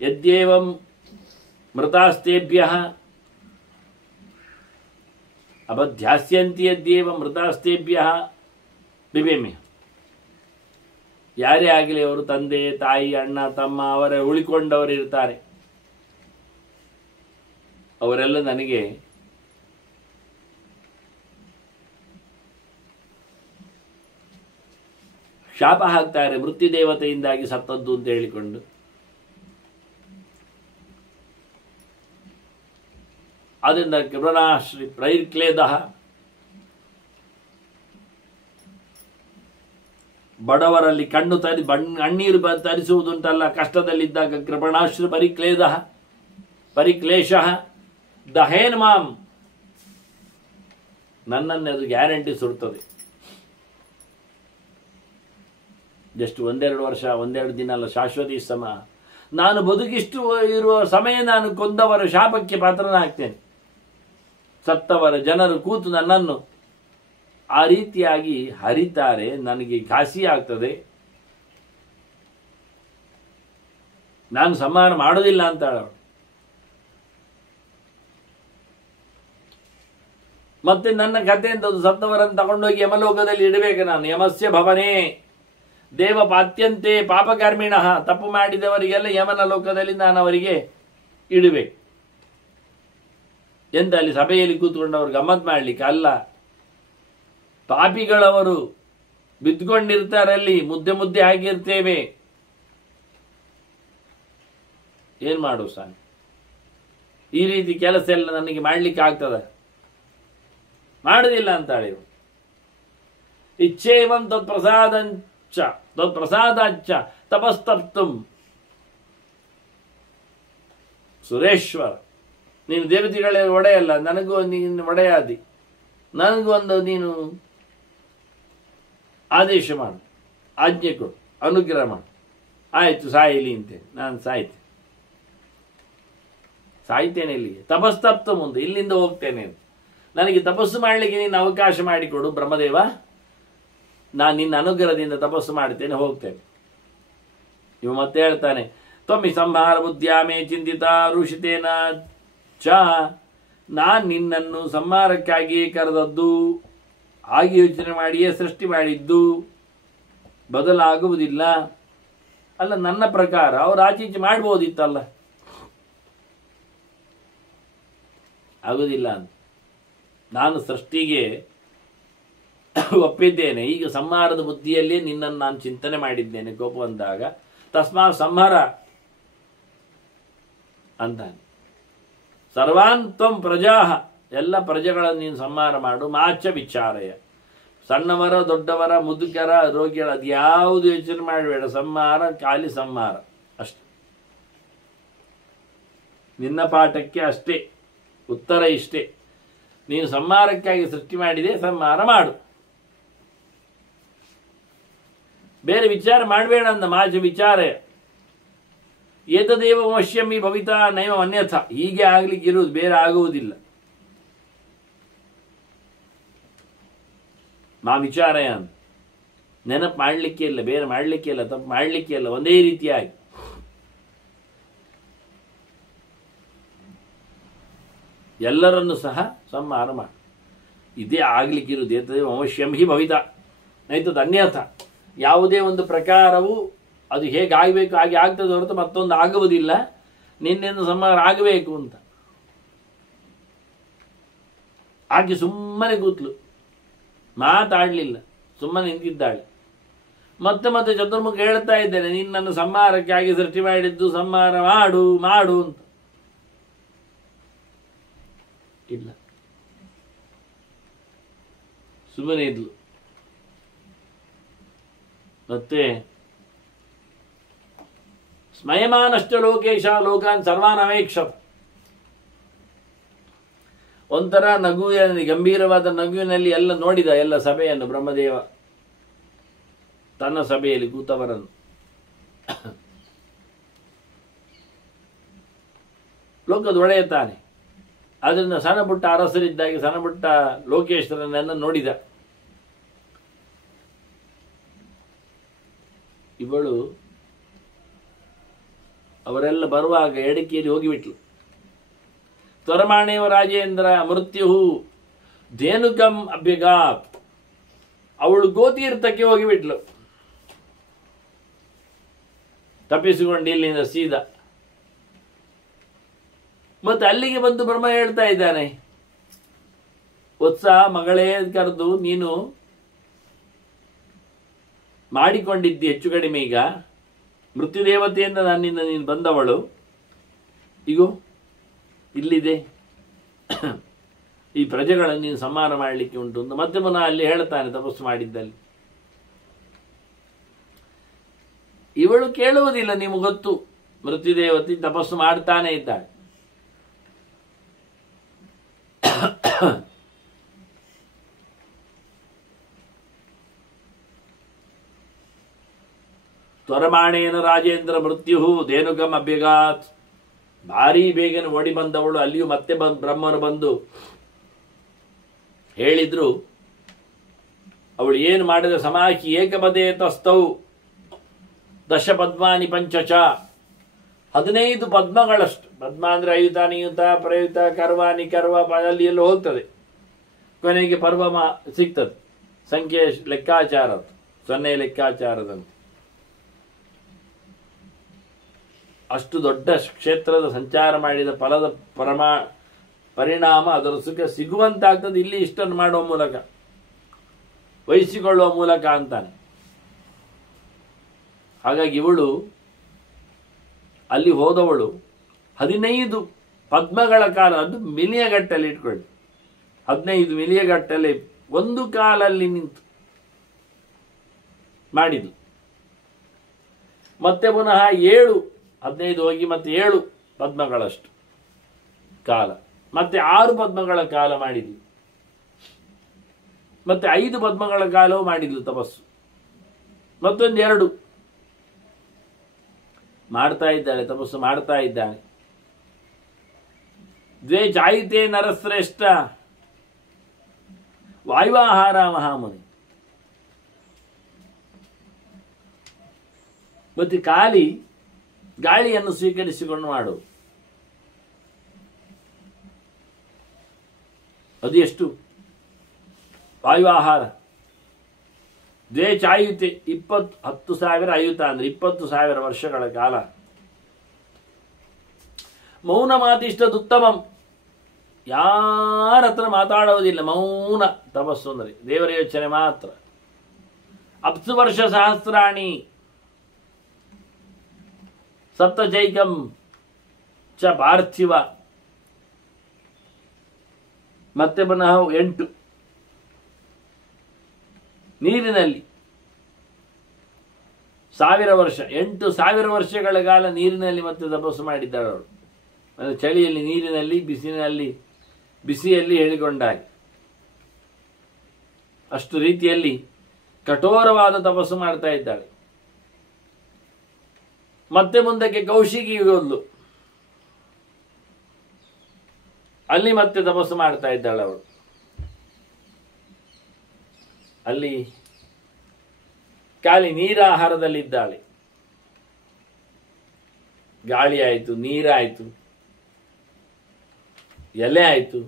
ಯದ್ಯೇವಂ ಮೃತಾಸ್ತೇಭ್ಯ ಅಬಧ್ಯಾಸ್ಯಂತಿ ಯದ್ಯೇವಂ ಮೃತಾಸ್ತೇಭ್ಯ ಬಿಬೇಮ್ಯ. ಯಾರೇ ಆಗಲಿ, ಅವರು ತಂದೆ ತಾಯಿ ಅಣ್ಣ ತಮ್ಮ ಅವರ ಉಳಿಕೊಂಡವರು ಇರ್ತಾರೆ, ಅವರೆಲ್ಲ ನನಗೆ ಶಾಪ ಹಾಕ್ತಾರೆ, ಮೃತ್ಯುದೇವತೆಯಿಂದಾಗಿ ಸತ್ತದ್ದು ಅಂತ ಹೇಳಿಕೊಂಡು. ಆದ್ದರಿಂದ ಕೃಪಣಾಶ್ರೀ ಪ್ರೈರ್ಕ್ಲೇದ, ಬಡವರಲ್ಲಿ ಕಣ್ಣು ಕಣ್ಣೀರು ತರಿಸುವುದುಂಟಲ್ಲ ಕಷ್ಟದಲ್ಲಿದ್ದಾಗ. ಕೃಪಣಾಶ್ರೀ ಪರಿಕ್ಲೇಶ ದಹೇನ್ ಮಾಂ, ನನ್ನನ್ನೇ ಅದು ಗ್ಯಾರಂಟಿ ಸುಡ್ತದೆ. ಜಸ್ಟ್ ಒಂದೆರಡು ವರ್ಷ, ಒಂದೆರಡು ದಿನ ಅಲ್ಲ, ಶಾಶ್ವತಿ ಸಮ. ನಾನು ಬದುಕಿಷ್ಟು ಇರುವ ಸಮಯ ನಾನು ಕೊಂದವರ ಶಾಪಕ್ಕೆ ಪಾತ್ರನಾಗ್ತೇನೆ. ಸತ್ತವರ ಜನರು ಕೂತು ನನ್ನನ್ನು ಆ ರೀತಿಯಾಗಿ ಹರಿತಾರೆ, ನನಗೆ ಘಾಸಿ ಆಗ್ತದೆ. ನಾನು ಸಂಹಾರ ಮಾಡೋದಿಲ್ಲ ಅಂತ ಹೇಳೋಳು. ಮತ್ತೆ ನನ್ನ ಕಥೆ ಅಂತದ್ದು, ಸತ್ತವರನ್ನು ತಗೊಂಡೋಗಿ ಯಮಲೋಕದಲ್ಲಿ ಇಡಬೇಕು ನಾನು. ಯಮಸ್ಯ ಭವನೇ ದೇವ ಪಾತ್ಯಂತೆ ಪಾಪಕರ್ಮಿಣ, ತಪ್ಪು ಮಾಡಿದವರಿಗೆಲ್ಲ ಯಮನ ಲೋಕದಲ್ಲಿ ನಾನು ಅವರಿಗೆ ಇಡಬೇಕು. ಎಂತ ಅಲ್ಲಿ ಸಭೆಯಲ್ಲಿ ಕೂತ್ಕೊಂಡವರು ಗಮ್ಮತ್ ಮಾಡಲಿಕ್ಕೆ ಅಲ್ಲ. ಪಾಪಿಗಳವರು ಬಿದ್ದುಕೊಂಡಿರ್ತಾರೆ, ಅಲ್ಲಿ ಮುದ್ದೆ ಮುದ್ದೆ ಆಗಿರ್ತೇವೆ. ಏನ್ ಮಾಡು ಸ್ವಾಮಿ, ಈ ರೀತಿ ಕೆಲಸ ಎಲ್ಲ ನನಗೆ ಮಾಡ್ಲಿಕ್ಕೆ ಆಗ್ತದ? ಮಾಡುದಿಲ್ಲ ಅಂತಾಳೆ. ಇಚ್ಛೇವಂ ತತ್ಪ್ರಸಾದಾಚ್ಚ ತಪಸ್ತಪ್ತುಂ. ಸುರೇಶ್ವರ, ನೀನು ದೇವತೆಗಳ ಒಡೆಯಲ್ಲ, ನನಗೂ ನೀನು ಒಡೆಯಾದಿ, ನನಗೂ ಒಂದು ನೀನು ಆದೇಶ ಮಾಡು, ಆಜ್ಞೆ ಕೊಡು, ಅನುಗ್ರಹ ಮಾಡು. ಆಯ್ತು, ಸಾಯಲಿ ಅಂತೇನೆ. ನಾನು ಸಾಯ್ತೇನೆ ಇಲ್ಲಿಗೆ. ತಪಸ್ತಪ್ತ ಮುಂದೆ ಇಲ್ಲಿಂದ ಹೋಗ್ತೇನೆ. ನನಗೆ ತಪಸ್ಸು ಮಾಡಲಿಕ್ಕೆ ನೀನು ಅವಕಾಶ ಮಾಡಿಕೊಡು ಬ್ರಹ್ಮದೇವ, ನಾನು ನಿನ್ನ ಅನುಗ್ರಹದಿಂದ ತಪಸ್ಸು ಮಾಡ್ತೇನೆ, ಹೋಗ್ತೇನೆ. ಇವ ಮತ್ತೆ ಹೇಳ್ತಾನೆ, ತ್ವಮಿ ಸಂಹಾರ ಬುದ್ಧ್ಯಾಮೇ ಚಿಂತಿತ ಋಷಿತೇನ ಚ. ನಾನು ನಿನ್ನನ್ನು ಸಂಹಾರಕ್ಕಾಗಿಯೇ ಕರೆದದ್ದು, ಹಾಗೆ ಯೋಚನೆ ಮಾಡಿಯೇ ಸೃಷ್ಟಿ ಮಾಡಿದ್ದು, ಬದಲಾಗುವುದಿಲ್ಲ. ಅಲ್ಲ, ನನ್ನ ಪ್ರಕಾರ ಅವ್ರು ಆಚೀಚೆ ಮಾಡ್ಬೋದಿತ್ತಲ್ಲ, ಆಗುವುದಿಲ್ಲ ಅಂತ. ನಾನು ಸೃಷ್ಟಿಗೆ ಒಪ್ಪಿದ್ದೇನೆ. ಈಗ ಸಂಹಾರದ ಬುದ್ಧಿಯಲ್ಲೇ ನಿನ್ನನ್ನು ನಾನು ಚಿಂತನೆ ಮಾಡಿದ್ದೇನೆ ಕೋಪ ಬಂದಾಗ. ತಸ್ಮಾತ್ ಸಂಹಾರ ಅಂತಾನೆ. ಸರ್ವಾನ್ ತ್ವಂ ಪ್ರಜಾ, ಎಲ್ಲ ಪ್ರಜೆಗಳನ್ನು ನೀನು ಸಂಹಾರ ಮಾಡು. ಮಾಚ ವಿಚಾರಯ, ಸಣ್ಣವರ ದೊಡ್ಡವರ ಮುದುಕರ ರೋಗಿಗಳ ಅದು ಯಾವುದು ಯೋಚನೆ ಮಾಡಬೇಡ. ಸಂಹಾರ, ಖಾಲಿ ಸಂಹಾರ ಅಷ್ಟೆ. ನಿನ್ನ ಪಾಠಕ್ಕೆ ಅಷ್ಟೇ ಉತ್ತರ, ಇಷ್ಟೇ. ನೀನು ಸಂಹಾರಕ್ಕಾಗಿ ಸೃಷ್ಟಿ ಮಾಡಿದೆ, ಸಂಹಾರ ಮಾಡು, ಬೇರೆ ವಿಚಾರ ಮಾಡಬೇಡ ಅಂದ. ಮಾಚ ವಿಚಾರ ಏತದೇವ ವಶ್ಯಮಿ ಭವಿತಾ ನೈವ ಅನ್ಯಥ, ಹೀಗೆ ಆಗ್ಲಿಕ್ಕೆ ಇರುವುದು, ಬೇರೆ ಆಗುವುದಿಲ್ಲ. ಮಾ ವಿಚಾರಯ ಅಂತ ನೆನಪು ಮಾಡಲಿಕ್ಕೆ ಇಲ್ಲ, ಬೇರೆ ಮಾಡಲಿಕ್ಕೆ ಇಲ್ಲ, ತಪ್ಪು ಮಾಡಲಿಕ್ಕೆ ಇಲ್ಲ, ಒಂದೇ ರೀತಿಯಾಗಿ. ಎಲ್ಲರನ್ನು ಸಹ ಸಂಹಾರ ಮಾಡು, ಇದೇ ಆಗ್ಲಿಕ್ಕಿರುವುದು. ಏತದೇವ ಅವಶ್ಯಂ ಹಿ ಭವಿತ ನೈತದ್ ಅನ್ಯಥ, ಯಾವುದೇ ಒಂದು ಪ್ರಕಾರವು ಅದು ಹೇಗೆ ಆಗಬೇಕು ಹಾಗೆ ಆಗ್ತದೆ ಹೊರತು ಮತ್ತೊಂದು ಆಗುವುದಿಲ್ಲ. ನಿನ್ನೆಂದು ಸಂಹಾರ ಆಗಬೇಕು ಅಂತ ಆಕೆ ಸುಮ್ಮನೆ ಕೂತ್ಲು, ಮಾತಾಡಲಿಲ್ಲ, ಸುಮ್ಮನೆ ನಿಂತಿದ್ದಾಳೆ. ಮತ್ತೆ ಮತ್ತೆ ಚತುರ್ಮುಖ ಹೇಳ್ತಾ ಇದ್ದೇನೆ, ನಿನ್ನನ್ನು ಸಂಹಾರಕ್ಕಾಗಿ ಸೃಷ್ಟಿ ಮಾಡಿದ್ದು, ಸಂಹಾರ ಮಾಡು ಮಾಡು ಅಂತ. ಇಲ್ಲ, ಸುಮ್ಮನೆ ಇದ್ಲು. ಮತ್ತೆ ಸ್ಮಯಮಾನಶ್ಚ ಲೋಕೇಶ ಲೋಕಾನ್ ಸರ್ವಾನ್ ಅವೇಕ್ಷತ್, ಒಂಥರ ನಗುವಿನಲ್ಲಿ, ಗಂಭೀರವಾದ ನಗುವಿನಲ್ಲಿ ಎಲ್ಲ ನೋಡಿದ, ಎಲ್ಲ ಸಭೆಯನ್ನು, ಬ್ರಹ್ಮದೇವ ತನ್ನ ಸಭೆಯಲ್ಲಿ ಕೂತವರನ್ನು. ಲೋಕದ ಒಡೆಯ ತಾನೆ, ಅದರಿಂದ ಸಣ್ಣ ಪುಟ್ಟ ಅರಸರಿದ್ದಾಗಿ ಸಣ್ಣ ಪುಟ್ಟ ಲೋಕೇಶ್ವರನನ್ನು ನೋಡಿದ. ಇವಳು ಅವರೆಲ್ಲ ಬರುವಾಗ ಎಡಕಿಯಲ್ಲಿ ಹೋಗಿಬಿಟ್ಲು. ತ್ವರಮಾಣೇವ ರಾಜೇಂದ್ರ ಮೃತ್ಯು ಧೇನುಕಂ ಅಭ್ಯಗಾತ್, ಅವಳು ಗೋತೀರ್ಥಕ್ಕೆ ಹೋಗಿಬಿಟ್ಲು, ತಪ್ಪಿಸಿಕೊಂಡು ಇಲ್ಲಿಂದ ಸೀದಾ. ಮತ್ತೆ ಅಲ್ಲಿಗೆ ಬಂದು ಬ್ರಹ್ಮ ಹೇಳ್ತಾ ಇದ್ದಾನೆ, ಉತ್ಸಾಹ ಮಗಳೇ ಕರೆದು ನೀನು ಮಾಡಿಕೊಂಡಿದ್ದಿ ಹೆಚ್ಚು ಕಡಿಮೆ, ಈಗ ಮೃತ್ಯುದೇವತೆಯಿಂದ ನನ್ನಿಂದ ನೀನು ಬಂದವಳು, ಈಗ ಇಲ್ಲಿದೆ ಈ ಪ್ರಜೆಗಳನ್ನು ನೀನು ಸಂಹಾರ ಮಾಡಲಿಕ್ಕೆ ಉಂಟು ಅಂತ ಮತ್ತೆ ಪುನಃ ಅಲ್ಲಿ ಹೇಳ್ತಾನೆ ತಪಸ್ಸು ಮಾಡಿದ್ದಲ್ಲಿ. ಇವಳು ಕೇಳುವುದಿಲ್ಲ, ನಿಮಗೆ ಗೊತ್ತು ಮೃತ್ಯುದೇವತೆ ತಪಸ್ಸು ಮಾಡ್ತಾನೆ ಇದ್ದಾಳೆ. ತ್ವರಮಾಣೇನ ರಾಜೇಂದ್ರ ಮೃತ್ಯು ಧೇನುಕಂ ಅಭ್ಯಗಾತ್, ಭಾರೀ ಬೇಗನೆ ಓಡಿ ಬಂದವಳು. ಅಲ್ಲಿಯೂ ಮತ್ತೆ ಬ್ರಹ್ಮನು ಬಂದು ಹೇಳಿದ್ರು, ಅವಳು ಏನು ಮಾಡಿದ, ಸಮಾಕಿ ಏಕಪದೇ ತಸ್ತೌ ದಶ ಪದ್ಮಾನಿ ಪಂಚಚ, 15 ಪದ್ಮಗಳಷ್ಟು. ಪದ್ಮ ಅಂದ್ರೆ ಅಯುತ, ನಿಯುತ, ಪ್ರಯುತ, ಕರ್ವ, ನಿಕರ್ವ, ಅಲ್ಲಿ ಎಲ್ಲ ಹೋಗ್ತದೆ, ಕೊನೆಗೆ ಪರ್ವ ಸಿಗ್ತದೆ. ಸಂಖ್ಯೆ ಲೆಕ್ಕಾಚಾರ, 0 ಲೆಕ್ಕಾಚಾರದಂತೆ. ಅಷ್ಟು ದೊಡ್ಡ ಕ್ಷೇತ್ರದ ಸಂಚಾರ ಮಾಡಿದ ಫಲದ ಪರಿಣಾಮ, ಅದರ ಸುಖ ಸಿಗುವಂತಾಗ್ತದೆ ಇಲ್ಲಿ ಇಷ್ಟನ್ನು ಮಾಡುವ ಮೂಲಕ, ವಹಿಸಿಕೊಳ್ಳುವ ಮೂಲಕ ಅಂತಾನೆ. ಹಾಗಾಗಿ ಇವಳು ಅಲ್ಲಿ ಹೋದವಳು 15 ಪದ್ಮಗಳ ಕಾಲ, ಅದು ಮಿಲಿಯಗಟ್ಟಲೆ ಇಟ್ಕೊಳ್ಳಿ, 15 ಮಿಲಿಯಗಟ್ಟಲೆ ಒಂದು ಕಾಲಲ್ಲಿ ನಿಂತು ಮಾಡಿದ್ಲು. ಮತ್ತೆ ಪುನಃ 15 ಹೋಗಿ ಮತ್ತೆ 7 ಪದ್ಮಗಳಷ್ಟು ಕಾಲ, ಮತ್ತೆ 6 ಪದ್ಮಗಳ ಕಾಲ ಮಾಡಿದ್ಲು, ಮತ್ತೆ 5 ಪದ್ಮಗಳ ಕಾಲವೂ ಮಾಡಿದ್ಲು ತಪಸ್ಸು, ಮತ್ತೊಂದು 2 ಮಾಡ್ತಾ ಇದ್ದಾಳೆ, ತಪಸ್ಸು ಮಾಡ್ತಾ ಇದ್ದಾನೆ. ದ್ವೇ ಚಾಯಿತೆ ನರಶ್ರೇಷ್ಠ ವಾಯುವಾಹಾರ ಮಹಾಮುನಿ. ಮತ್ತೆ ಖಾಲಿ ಗಾಳಿಯನ್ನು ಸ್ವೀಕರಿಸಿಕೊಂಡು ಮಾಡು, ಅದು ಎಷ್ಟು? ವಾಯುವಾಹಾರ. ದ್ವೇ ಚಾಯುತೆ 10,000 ಆಯುತ ಅಂದ್ರೆ 20,000 ವರ್ಷಗಳ ಕಾಲ. ಮೌನ ಮಾತಿಷ್ಟದುತ್ತಮಂ, ಯಾರ ಹತ್ರ ಮಾತಾಡೋದಿಲ್ಲ, ಮೌನ ತಪಸ್ಸು ಅಂದರೆ ದೇವರ ಯೋಚನೆ ಮಾತ್ರ. ಅಪ್ಸು ವರ್ಷ ಸಹಸ್ರಾಣಿ ಸಪ್ತಚೈಕಂ ಚ ಪಾರ್ಥಿವ. ಮತ್ತೆ ಪುನಃ 8 ನೀರಿನಲ್ಲಿ 1000 ವರ್ಷ, 8000 ವರ್ಷಗಳ ಕಾಲ ನೀರಿನಲ್ಲಿ ಮತ್ತೆ ತಪಸ್ಸು ಮಾಡಿದ್ದಾಳೆ ಅವಳು. ಅಂದರೆ ಚಳಿಯಲ್ಲಿ ನೀರಿನಲ್ಲಿ, ಬಿಸಿಯಲ್ಲಿ ಹೇಳಿಕೊಂಡಾಗ ಅಷ್ಟು ರೀತಿಯಲ್ಲಿ ಕಠೋರವಾದ ತಪಸ್ಸು ಮಾಡ್ತಾ ಇದ್ದಾಳೆ. ಮತ್ತೆ ಮುಂದಕ್ಕೆ ಕೌಶಿಕಿ ಹೋದ್ಲು, ಅಲ್ಲಿ ಮತ್ತೆ ತಪಸ್ಸು ಮಾಡ್ತಾ ಇದ್ದಾಳೆ ಅವಳು. ಅಲ್ಲಿ ಖಾಲಿ ನೀರಾಹಾರದಲ್ಲಿದ್ದಾಳೆ. ಗಾಳಿ ಆಯಿತು, ನೀರಾಯಿತು, ಎಲೆ ಆಯಿತು.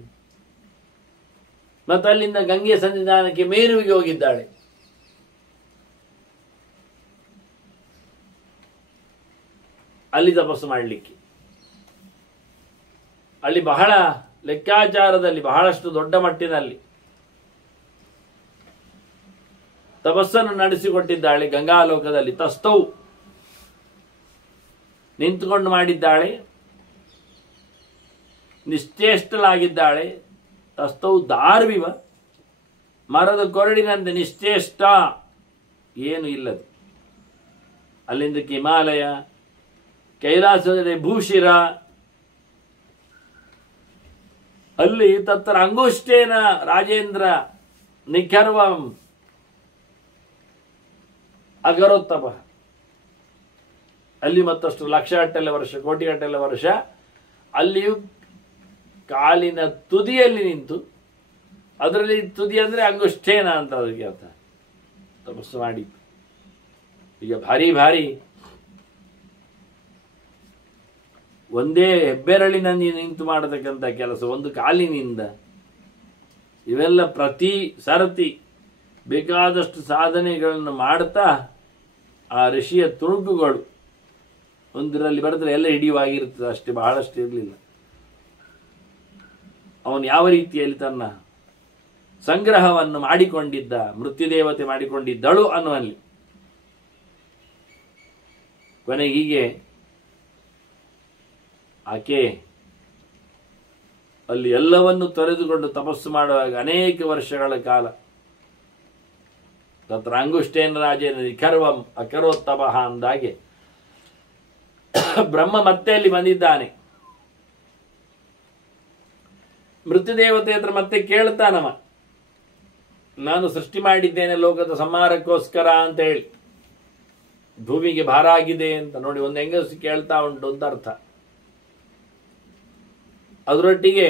ಮತ್ತು ಅಲ್ಲಿಂದ ಗಂಗೆ ಸನ್ನಿಧಾನಕ್ಕೆ ಮೇರುವಿಗೆ ಹೋಗಿದ್ದಾಳೆ. ಅಲ್ಲಿ ತಪಸ್ಸು ಮಾಡಲಿಕ್ಕೆ, ಅಲ್ಲಿ ಬಹಳ ಲೆಕ್ಕಾಚಾರದಲ್ಲಿ, ಬಹಳಷ್ಟು ದೊಡ್ಡ ಮಟ್ಟಿನಲ್ಲಿ ತಪಸ್ಸನ್ನು ನಡೆಸಿಕೊಟ್ಟಿದ್ದಾಳೆ. ಗಂಗಾಲೋಕದಲ್ಲಿ ತಸ್ತೌ ನಿಂತುಕೊಂಡು ಮಾಡಿದ್ದಾಳೆ, ನಿಶ್ಚೇಷ್ಟಲಾಗಿದ್ದಾಳೆ. ತಸ್ತೌ ದಾರ್ವಿವ, ಮರದ ಕೊರಡಿನಂತೆ ನಿಶ್ಚೇಷ್ಟ, ಏನು ಇಲ್ಲದು. ಅಲ್ಲಿಂದ ಹಿಮಾಲಯ, ಕೈಲಾಸದಲ್ಲಿ ಭೂಶಿರ, ಅಲ್ಲಿ ತತ್ರ ಅಂಗುಷ್ಟೇನ ರಾಜೇಂದ್ರ ನಿಖರ್ವಂ ಅಗರೋತ್ತಮ. ಅಲ್ಲಿ ಮತ್ತಷ್ಟು ಲಕ್ಷಗಟ್ಟಲೆ ವರ್ಷ, ಕೋಟಿಗಟ್ಟಲೆ ವರ್ಷ ಅಲ್ಲಿಯೂ ಕಾಲಿನ ತುದಿಯಲ್ಲಿ ನಿಂತು, ಅದರಲ್ಲಿ ತುದಿ ಅಂದರೆ ಅಂಗುಷ್ಟೇನ ಅಂತ ಅದಕ್ಕೆ ಅರ್ಥ, ತಪಸ್ಸು ಮಾಡಿ. ಈಗ ಭಾರಿ ಭಾರಿ ಒಂದೇ ಹೆಬ್ಬೆರಳಿನಲ್ಲಿ ನಿಂತು ಮಾಡತಕ್ಕಂಥ ಕೆಲಸ, ಒಂದು ಕಾಲಿನಿಂದ, ಇವೆಲ್ಲ ಪ್ರತಿ ಸರತಿ ಬೇಕಾದಷ್ಟು ಸಾಧನೆಗಳನ್ನು ಮಾಡ್ತಾ ಆ ಋಷಿಯ ತುಣುಕುಗಳು ಒಂದರಲ್ಲಿ ಬರೆದ್ರೆ ಎಲ್ಲ ಹಿಡಿಯುವಾಗಿರ್ತದೆ, ಅಷ್ಟೇ, ಬಹಳಷ್ಟು ಇರಲಿಲ್ಲ. ಅವನು ಯಾವ ರೀತಿಯಲ್ಲಿ ತನ್ನ ಸಂಗ್ರಹವನ್ನು ಮಾಡಿಕೊಂಡಿದ್ದ, ಮೃತ್ಯುದೇವತೆ ಮಾಡಿಕೊಂಡಿದ್ದಳು ಅನ್ನುವಲ್ಲಿ. ಕೊನೆಗೆ ಹೀಗೆ ಆಕೆ ಅಲ್ಲಿ ಎಲ್ಲವನ್ನು ತೊರೆದುಕೊಂಡು ತಪಸ್ಸು ಮಾಡುವಾಗ ಅನೇಕ ವರ್ಷಗಳ ಕಾಲ ತತ್ರ ಅಂಗುಷ್ಟೇನ ರಾಜೇನ ನಿಖರ್ವಂ ಅಕರೋತ್ತಮಃ ಅಂದಾಗೆ ಬ್ರಹ್ಮ ಮತ್ತೆ ಅಲ್ಲಿ ಬಂದಿದ್ದಾನೆ. ಮೃತ್ಯುದೇವತೆ ಹತ್ರ ಮತ್ತೆ ಕೇಳ್ತಾನವ, ನಾನು ಸೃಷ್ಟಿ ಮಾಡಿದ್ದೇನೆ ಲೋಕದ ಸಂಹಾರಕ್ಕೋಸ್ಕರ ಅಂತ ಹೇಳಿ, ಭೂಮಿಗೆ ಭಾರ ಆಗಿದೆ ಅಂತ. ನೋಡಿ, ಒಂದು ಹೆಂಗಸು ಕೇಳ್ತಾ ಉಂಟು ಅಂತ ಅರ್ಥ. ಅದರೊಟ್ಟಿಗೆ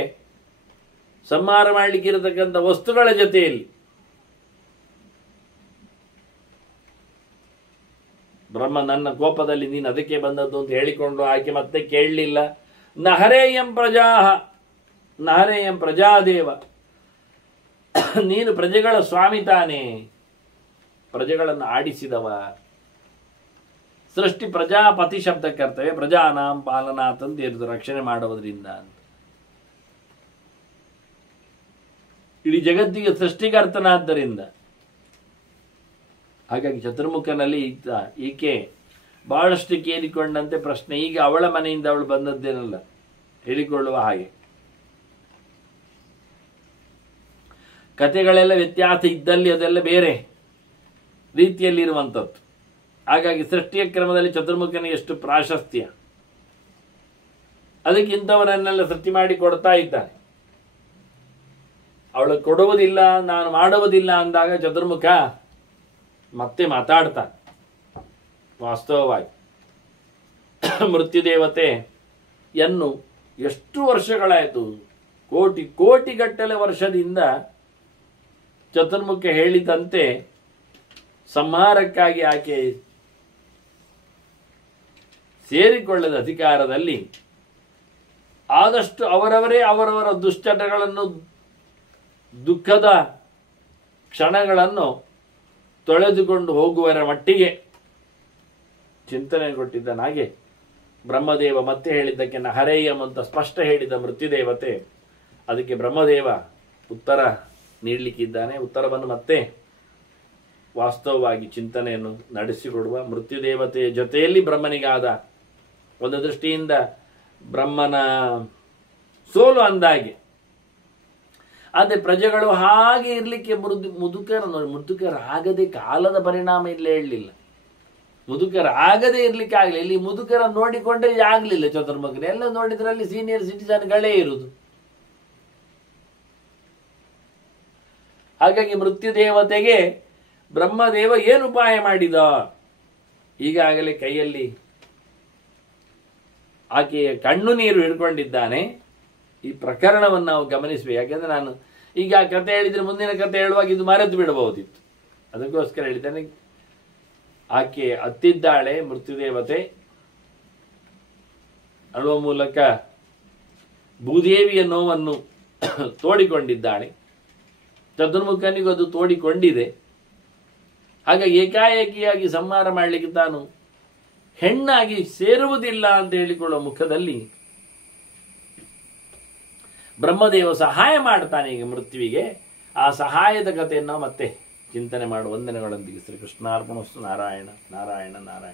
ಸಂಹಾರ ಮಾಡಲಿಕ್ಕೆ ಇರತಕ್ಕಂಥ ವಸ್ತುಗಳ ಜೊತೆಯಲ್ಲಿ ಬ್ರಹ್ಮ ನನ್ನ ಕೋಪದಲ್ಲಿ ನೀನು ಅದಕ್ಕೆ ಬಂದದ್ದು ಅಂತ ಹೇಳಿಕೊಂಡು ಆಕೆ ಮತ್ತೆ ಕೇಳಲಿಲ್ಲ. ನಹರೇಯಂ ಪ್ರಜಾಹ, ನಹರೇಯಂ ಪ್ರಜಾದೇವ, ನೀನು ಪ್ರಜೆಗಳ ಸ್ವಾಮಿ ತಾನೇ, ಪ್ರಜೆಗಳನ್ನು ಆಡಿಸಿದವ. ಸೃಷ್ಟಿ ಪ್ರಜಾಪತಿ ಶಬ್ದ ಕರ್ತವ್ಯ, ಪ್ರಜಾನಾಂ ಪಾಲನಾತ್ ಅಂತ ಇರ್ತದೆ, ರಕ್ಷಣೆ ಮಾಡುವುದರಿಂದ ಅಂತ. ಇಡೀ ಜಗತ್ತಿಗೆ ಸೃಷ್ಟಿಕರ್ತನಾದ್ದರಿಂದ. ಹಾಗಾಗಿ ಚತುರ್ಮುಖನಲ್ಲಿ ಈಕೆ ಬಹಳಷ್ಟು ಕೇಳಿಕೊಂಡಂತೆ ಪ್ರಶ್ನೆ. ಈಗ ಅವಳ ಮನೆಯಿಂದ ಅವಳು ಬಂದದ್ದೇನಲ್ಲ, ಹೇಳಿಕೊಳ್ಳುವ ಹಾಗೆ ಕಥೆಗಳೆಲ್ಲ ವ್ಯತ್ಯಾಸ ಇದ್ದಲ್ಲಿ ಅದೆಲ್ಲ ಬೇರೆ ರೀತಿಯಲ್ಲಿರುವಂಥದ್ದು. ಹಾಗಾಗಿ ಸೃಷ್ಟಿಯ ಕ್ರಮದಲ್ಲಿ ಚತುರ್ಮುಖನಿಗೆ ಎಷ್ಟು ಪ್ರಾಶಸ್ತ್ಯ, ಅದಕ್ಕೆ ಇಂಥವರನ್ನೆಲ್ಲ ಸೃಷ್ಟಿ ಮಾಡಿ ಕೊಡ್ತಾ ಇದ್ದಾನೆ. ಅವಳು ಕೊಡುವುದಿಲ್ಲ, ನಾನು ಮಾಡುವುದಿಲ್ಲ ಅಂದಾಗ ಚತುರ್ಮುಖ ಮತ್ತೆ ಮಾತಾಡ್ತಾನೆ. ವಾಸ್ತವವಾಗಿ ಮೃತ್ಯುದೇವತೆಯನ್ನು ಎಷ್ಟು ವರ್ಷಗಳಾಯಿತು, ಕೋಟಿಗಟ್ಟಲೆ ವರ್ಷದಿಂದ ಚತುರ್ಮುಖ ಹೇಳಿದಂತೆ ಸಂಹಾರಕ್ಕಾಗಿ ಆಕೆ ಸೇರಿಕೊಳ್ಳದ ಅಧಿಕಾರದಲ್ಲಿ ಆದಷ್ಟು ಅವರವರೇ ಅವರವರ ದುಶ್ಚಟಗಳನ್ನು, ದುಃಖದ ಕ್ಷಣಗಳನ್ನು ತೊಳೆದುಕೊಂಡು ಹೋಗುವರ ಮಟ್ಟಿಗೆ ಚಿಂತನೆ ಕೊಟ್ಟಿದ್ದನಾಗೆ ಬ್ರಹ್ಮದೇವ ಮತ್ತೆ ಹೇಳಿದ್ದಕ್ಕೆ ನಹರೇಯಂ ಅಂತ ಸ್ಪಷ್ಟ ಹೇಳಿದ ಮೃತ್ಯುದೇವತೆ ಅದಕ್ಕೆ ಬ್ರಹ್ಮದೇವ ಉತ್ತರ ನೀಡಲಿಕ್ಕಿದ್ದಾನೆ. ಉತ್ತರವನ್ನು ಮತ್ತೆ ವಾಸ್ತವವಾಗಿ ಚಿಂತನೆಯನ್ನು ನಡೆಸಿಕೊಡುವ. ಮೃತ್ಯುದೇವತೆಯ ಜೊತೆಯಲ್ಲಿ ಬ್ರಹ್ಮನಿಗಾದ ಒಂದು ದೃಷ್ಟಿಯಿಂದ ಬ್ರಹ್ಮನ ಸೋಲು ಅಂದಾಗೆ. ಆದರೆ ಪ್ರಜೆಗಳು ಹಾಗೆ ಇರಲಿಕ್ಕೆ ಮುದುಕರಾಗದೆ ಕಾಲದ ಪರಿಣಾಮ ಇಲ್ಲೇ ಹೇಳಲಿಲ್ಲ. ಮುದುಕರಾಗದೇ ಇರ್ಲಿಕ್ಕೆ ಆಗಲಿ. ಇಲ್ಲಿ ಮುದುಕರ ನೋಡಿಕೊಂಡ್ರೆ ಆಗಲಿಲ್ಲ. ಚತುರ್ಮುಖನ ಎಲ್ಲ ನೋಡಿದ್ರಲ್ಲಿ ಸೀನಿಯರ್ ಸಿಟಿಸನ್ಗಳೇ ಇರುವುದು. ಹಾಗಾಗಿ ಮೃತ್ಯುದೇವತೆಗೆ ಬ್ರಹ್ಮದೇವ ಏನು ಉಪಾಯ ಮಾಡಿದ? ಈಗಾಗಲೇ ಕೈಯಲ್ಲಿ ಆಕೆಯ ಕಣ್ಣು ನೀರು ಹಿಡ್ಕೊಂಡಿದ್ದಾನೆ. ಈ ಪ್ರಕರಣವನ್ನು ನಾವು ಗಮನಿಸಬೇಕು. ಯಾಕೆಂದ್ರೆ ನಾನು ಈಗ ಆ ಕತೆ ಹೇಳಿದ್ರೆ ಮುಂದಿನ ಕತೆ ಹೇಳುವಾಗ ಇದು ಮರೆತು ಬಿಡಬಹುದಿತ್ತು. ಅದಕ್ಕೋಸ್ಕರ ಹೇಳಿದ್ದೇನೆ. ಆಕೆ ಅತ್ತಿದ್ದಾಳೆ ಮೃತ್ಯುದೇವತೆ. ಅಳುವ ಮೂಲಕ ಭೂದೇವಿಯ ನೋವನ್ನು ತೋಡಿಕೊಂಡಿದ್ದಾಳೆ. ಚತುರ್ಮುಖನಿಗೂ ಅದು ತೋಡಿಕೊಂಡಿದೆ. ಹಾಗಾಗಿ ಏಕಾಏಕಿಯಾಗಿ ಸಂಹಾರ ಮಾಡಲಿಕ್ಕೆ ತಾನು ಹೆಣ್ಣಾಗಿ ಸೇರುವುದಿಲ್ಲ ಅಂತ ಹೇಳಿಕೊಳ್ಳುವ ಮುಖದಲ್ಲಿ ಬ್ರಹ್ಮದೇವ ಸಹಾಯ ಮಾಡ್ತಾನೆ ಈಗ ಮೃತ್ಯುವಿಗೆ. ಆ ಸಹಾಯದ ಕಥೆಯನ್ನು ಮತ್ತೆ ಚಿಂತನೆ ಮಾಡುವ. ವಂದನೆಗಳೊಂದಿಗೆ ಶ್ರೀ ಕೃಷ್ಣಾರ್ಪಣಸ್ತು. ನಾರಾಯಣ ನಾರಾಯಣ ನಾರಾಯಣ.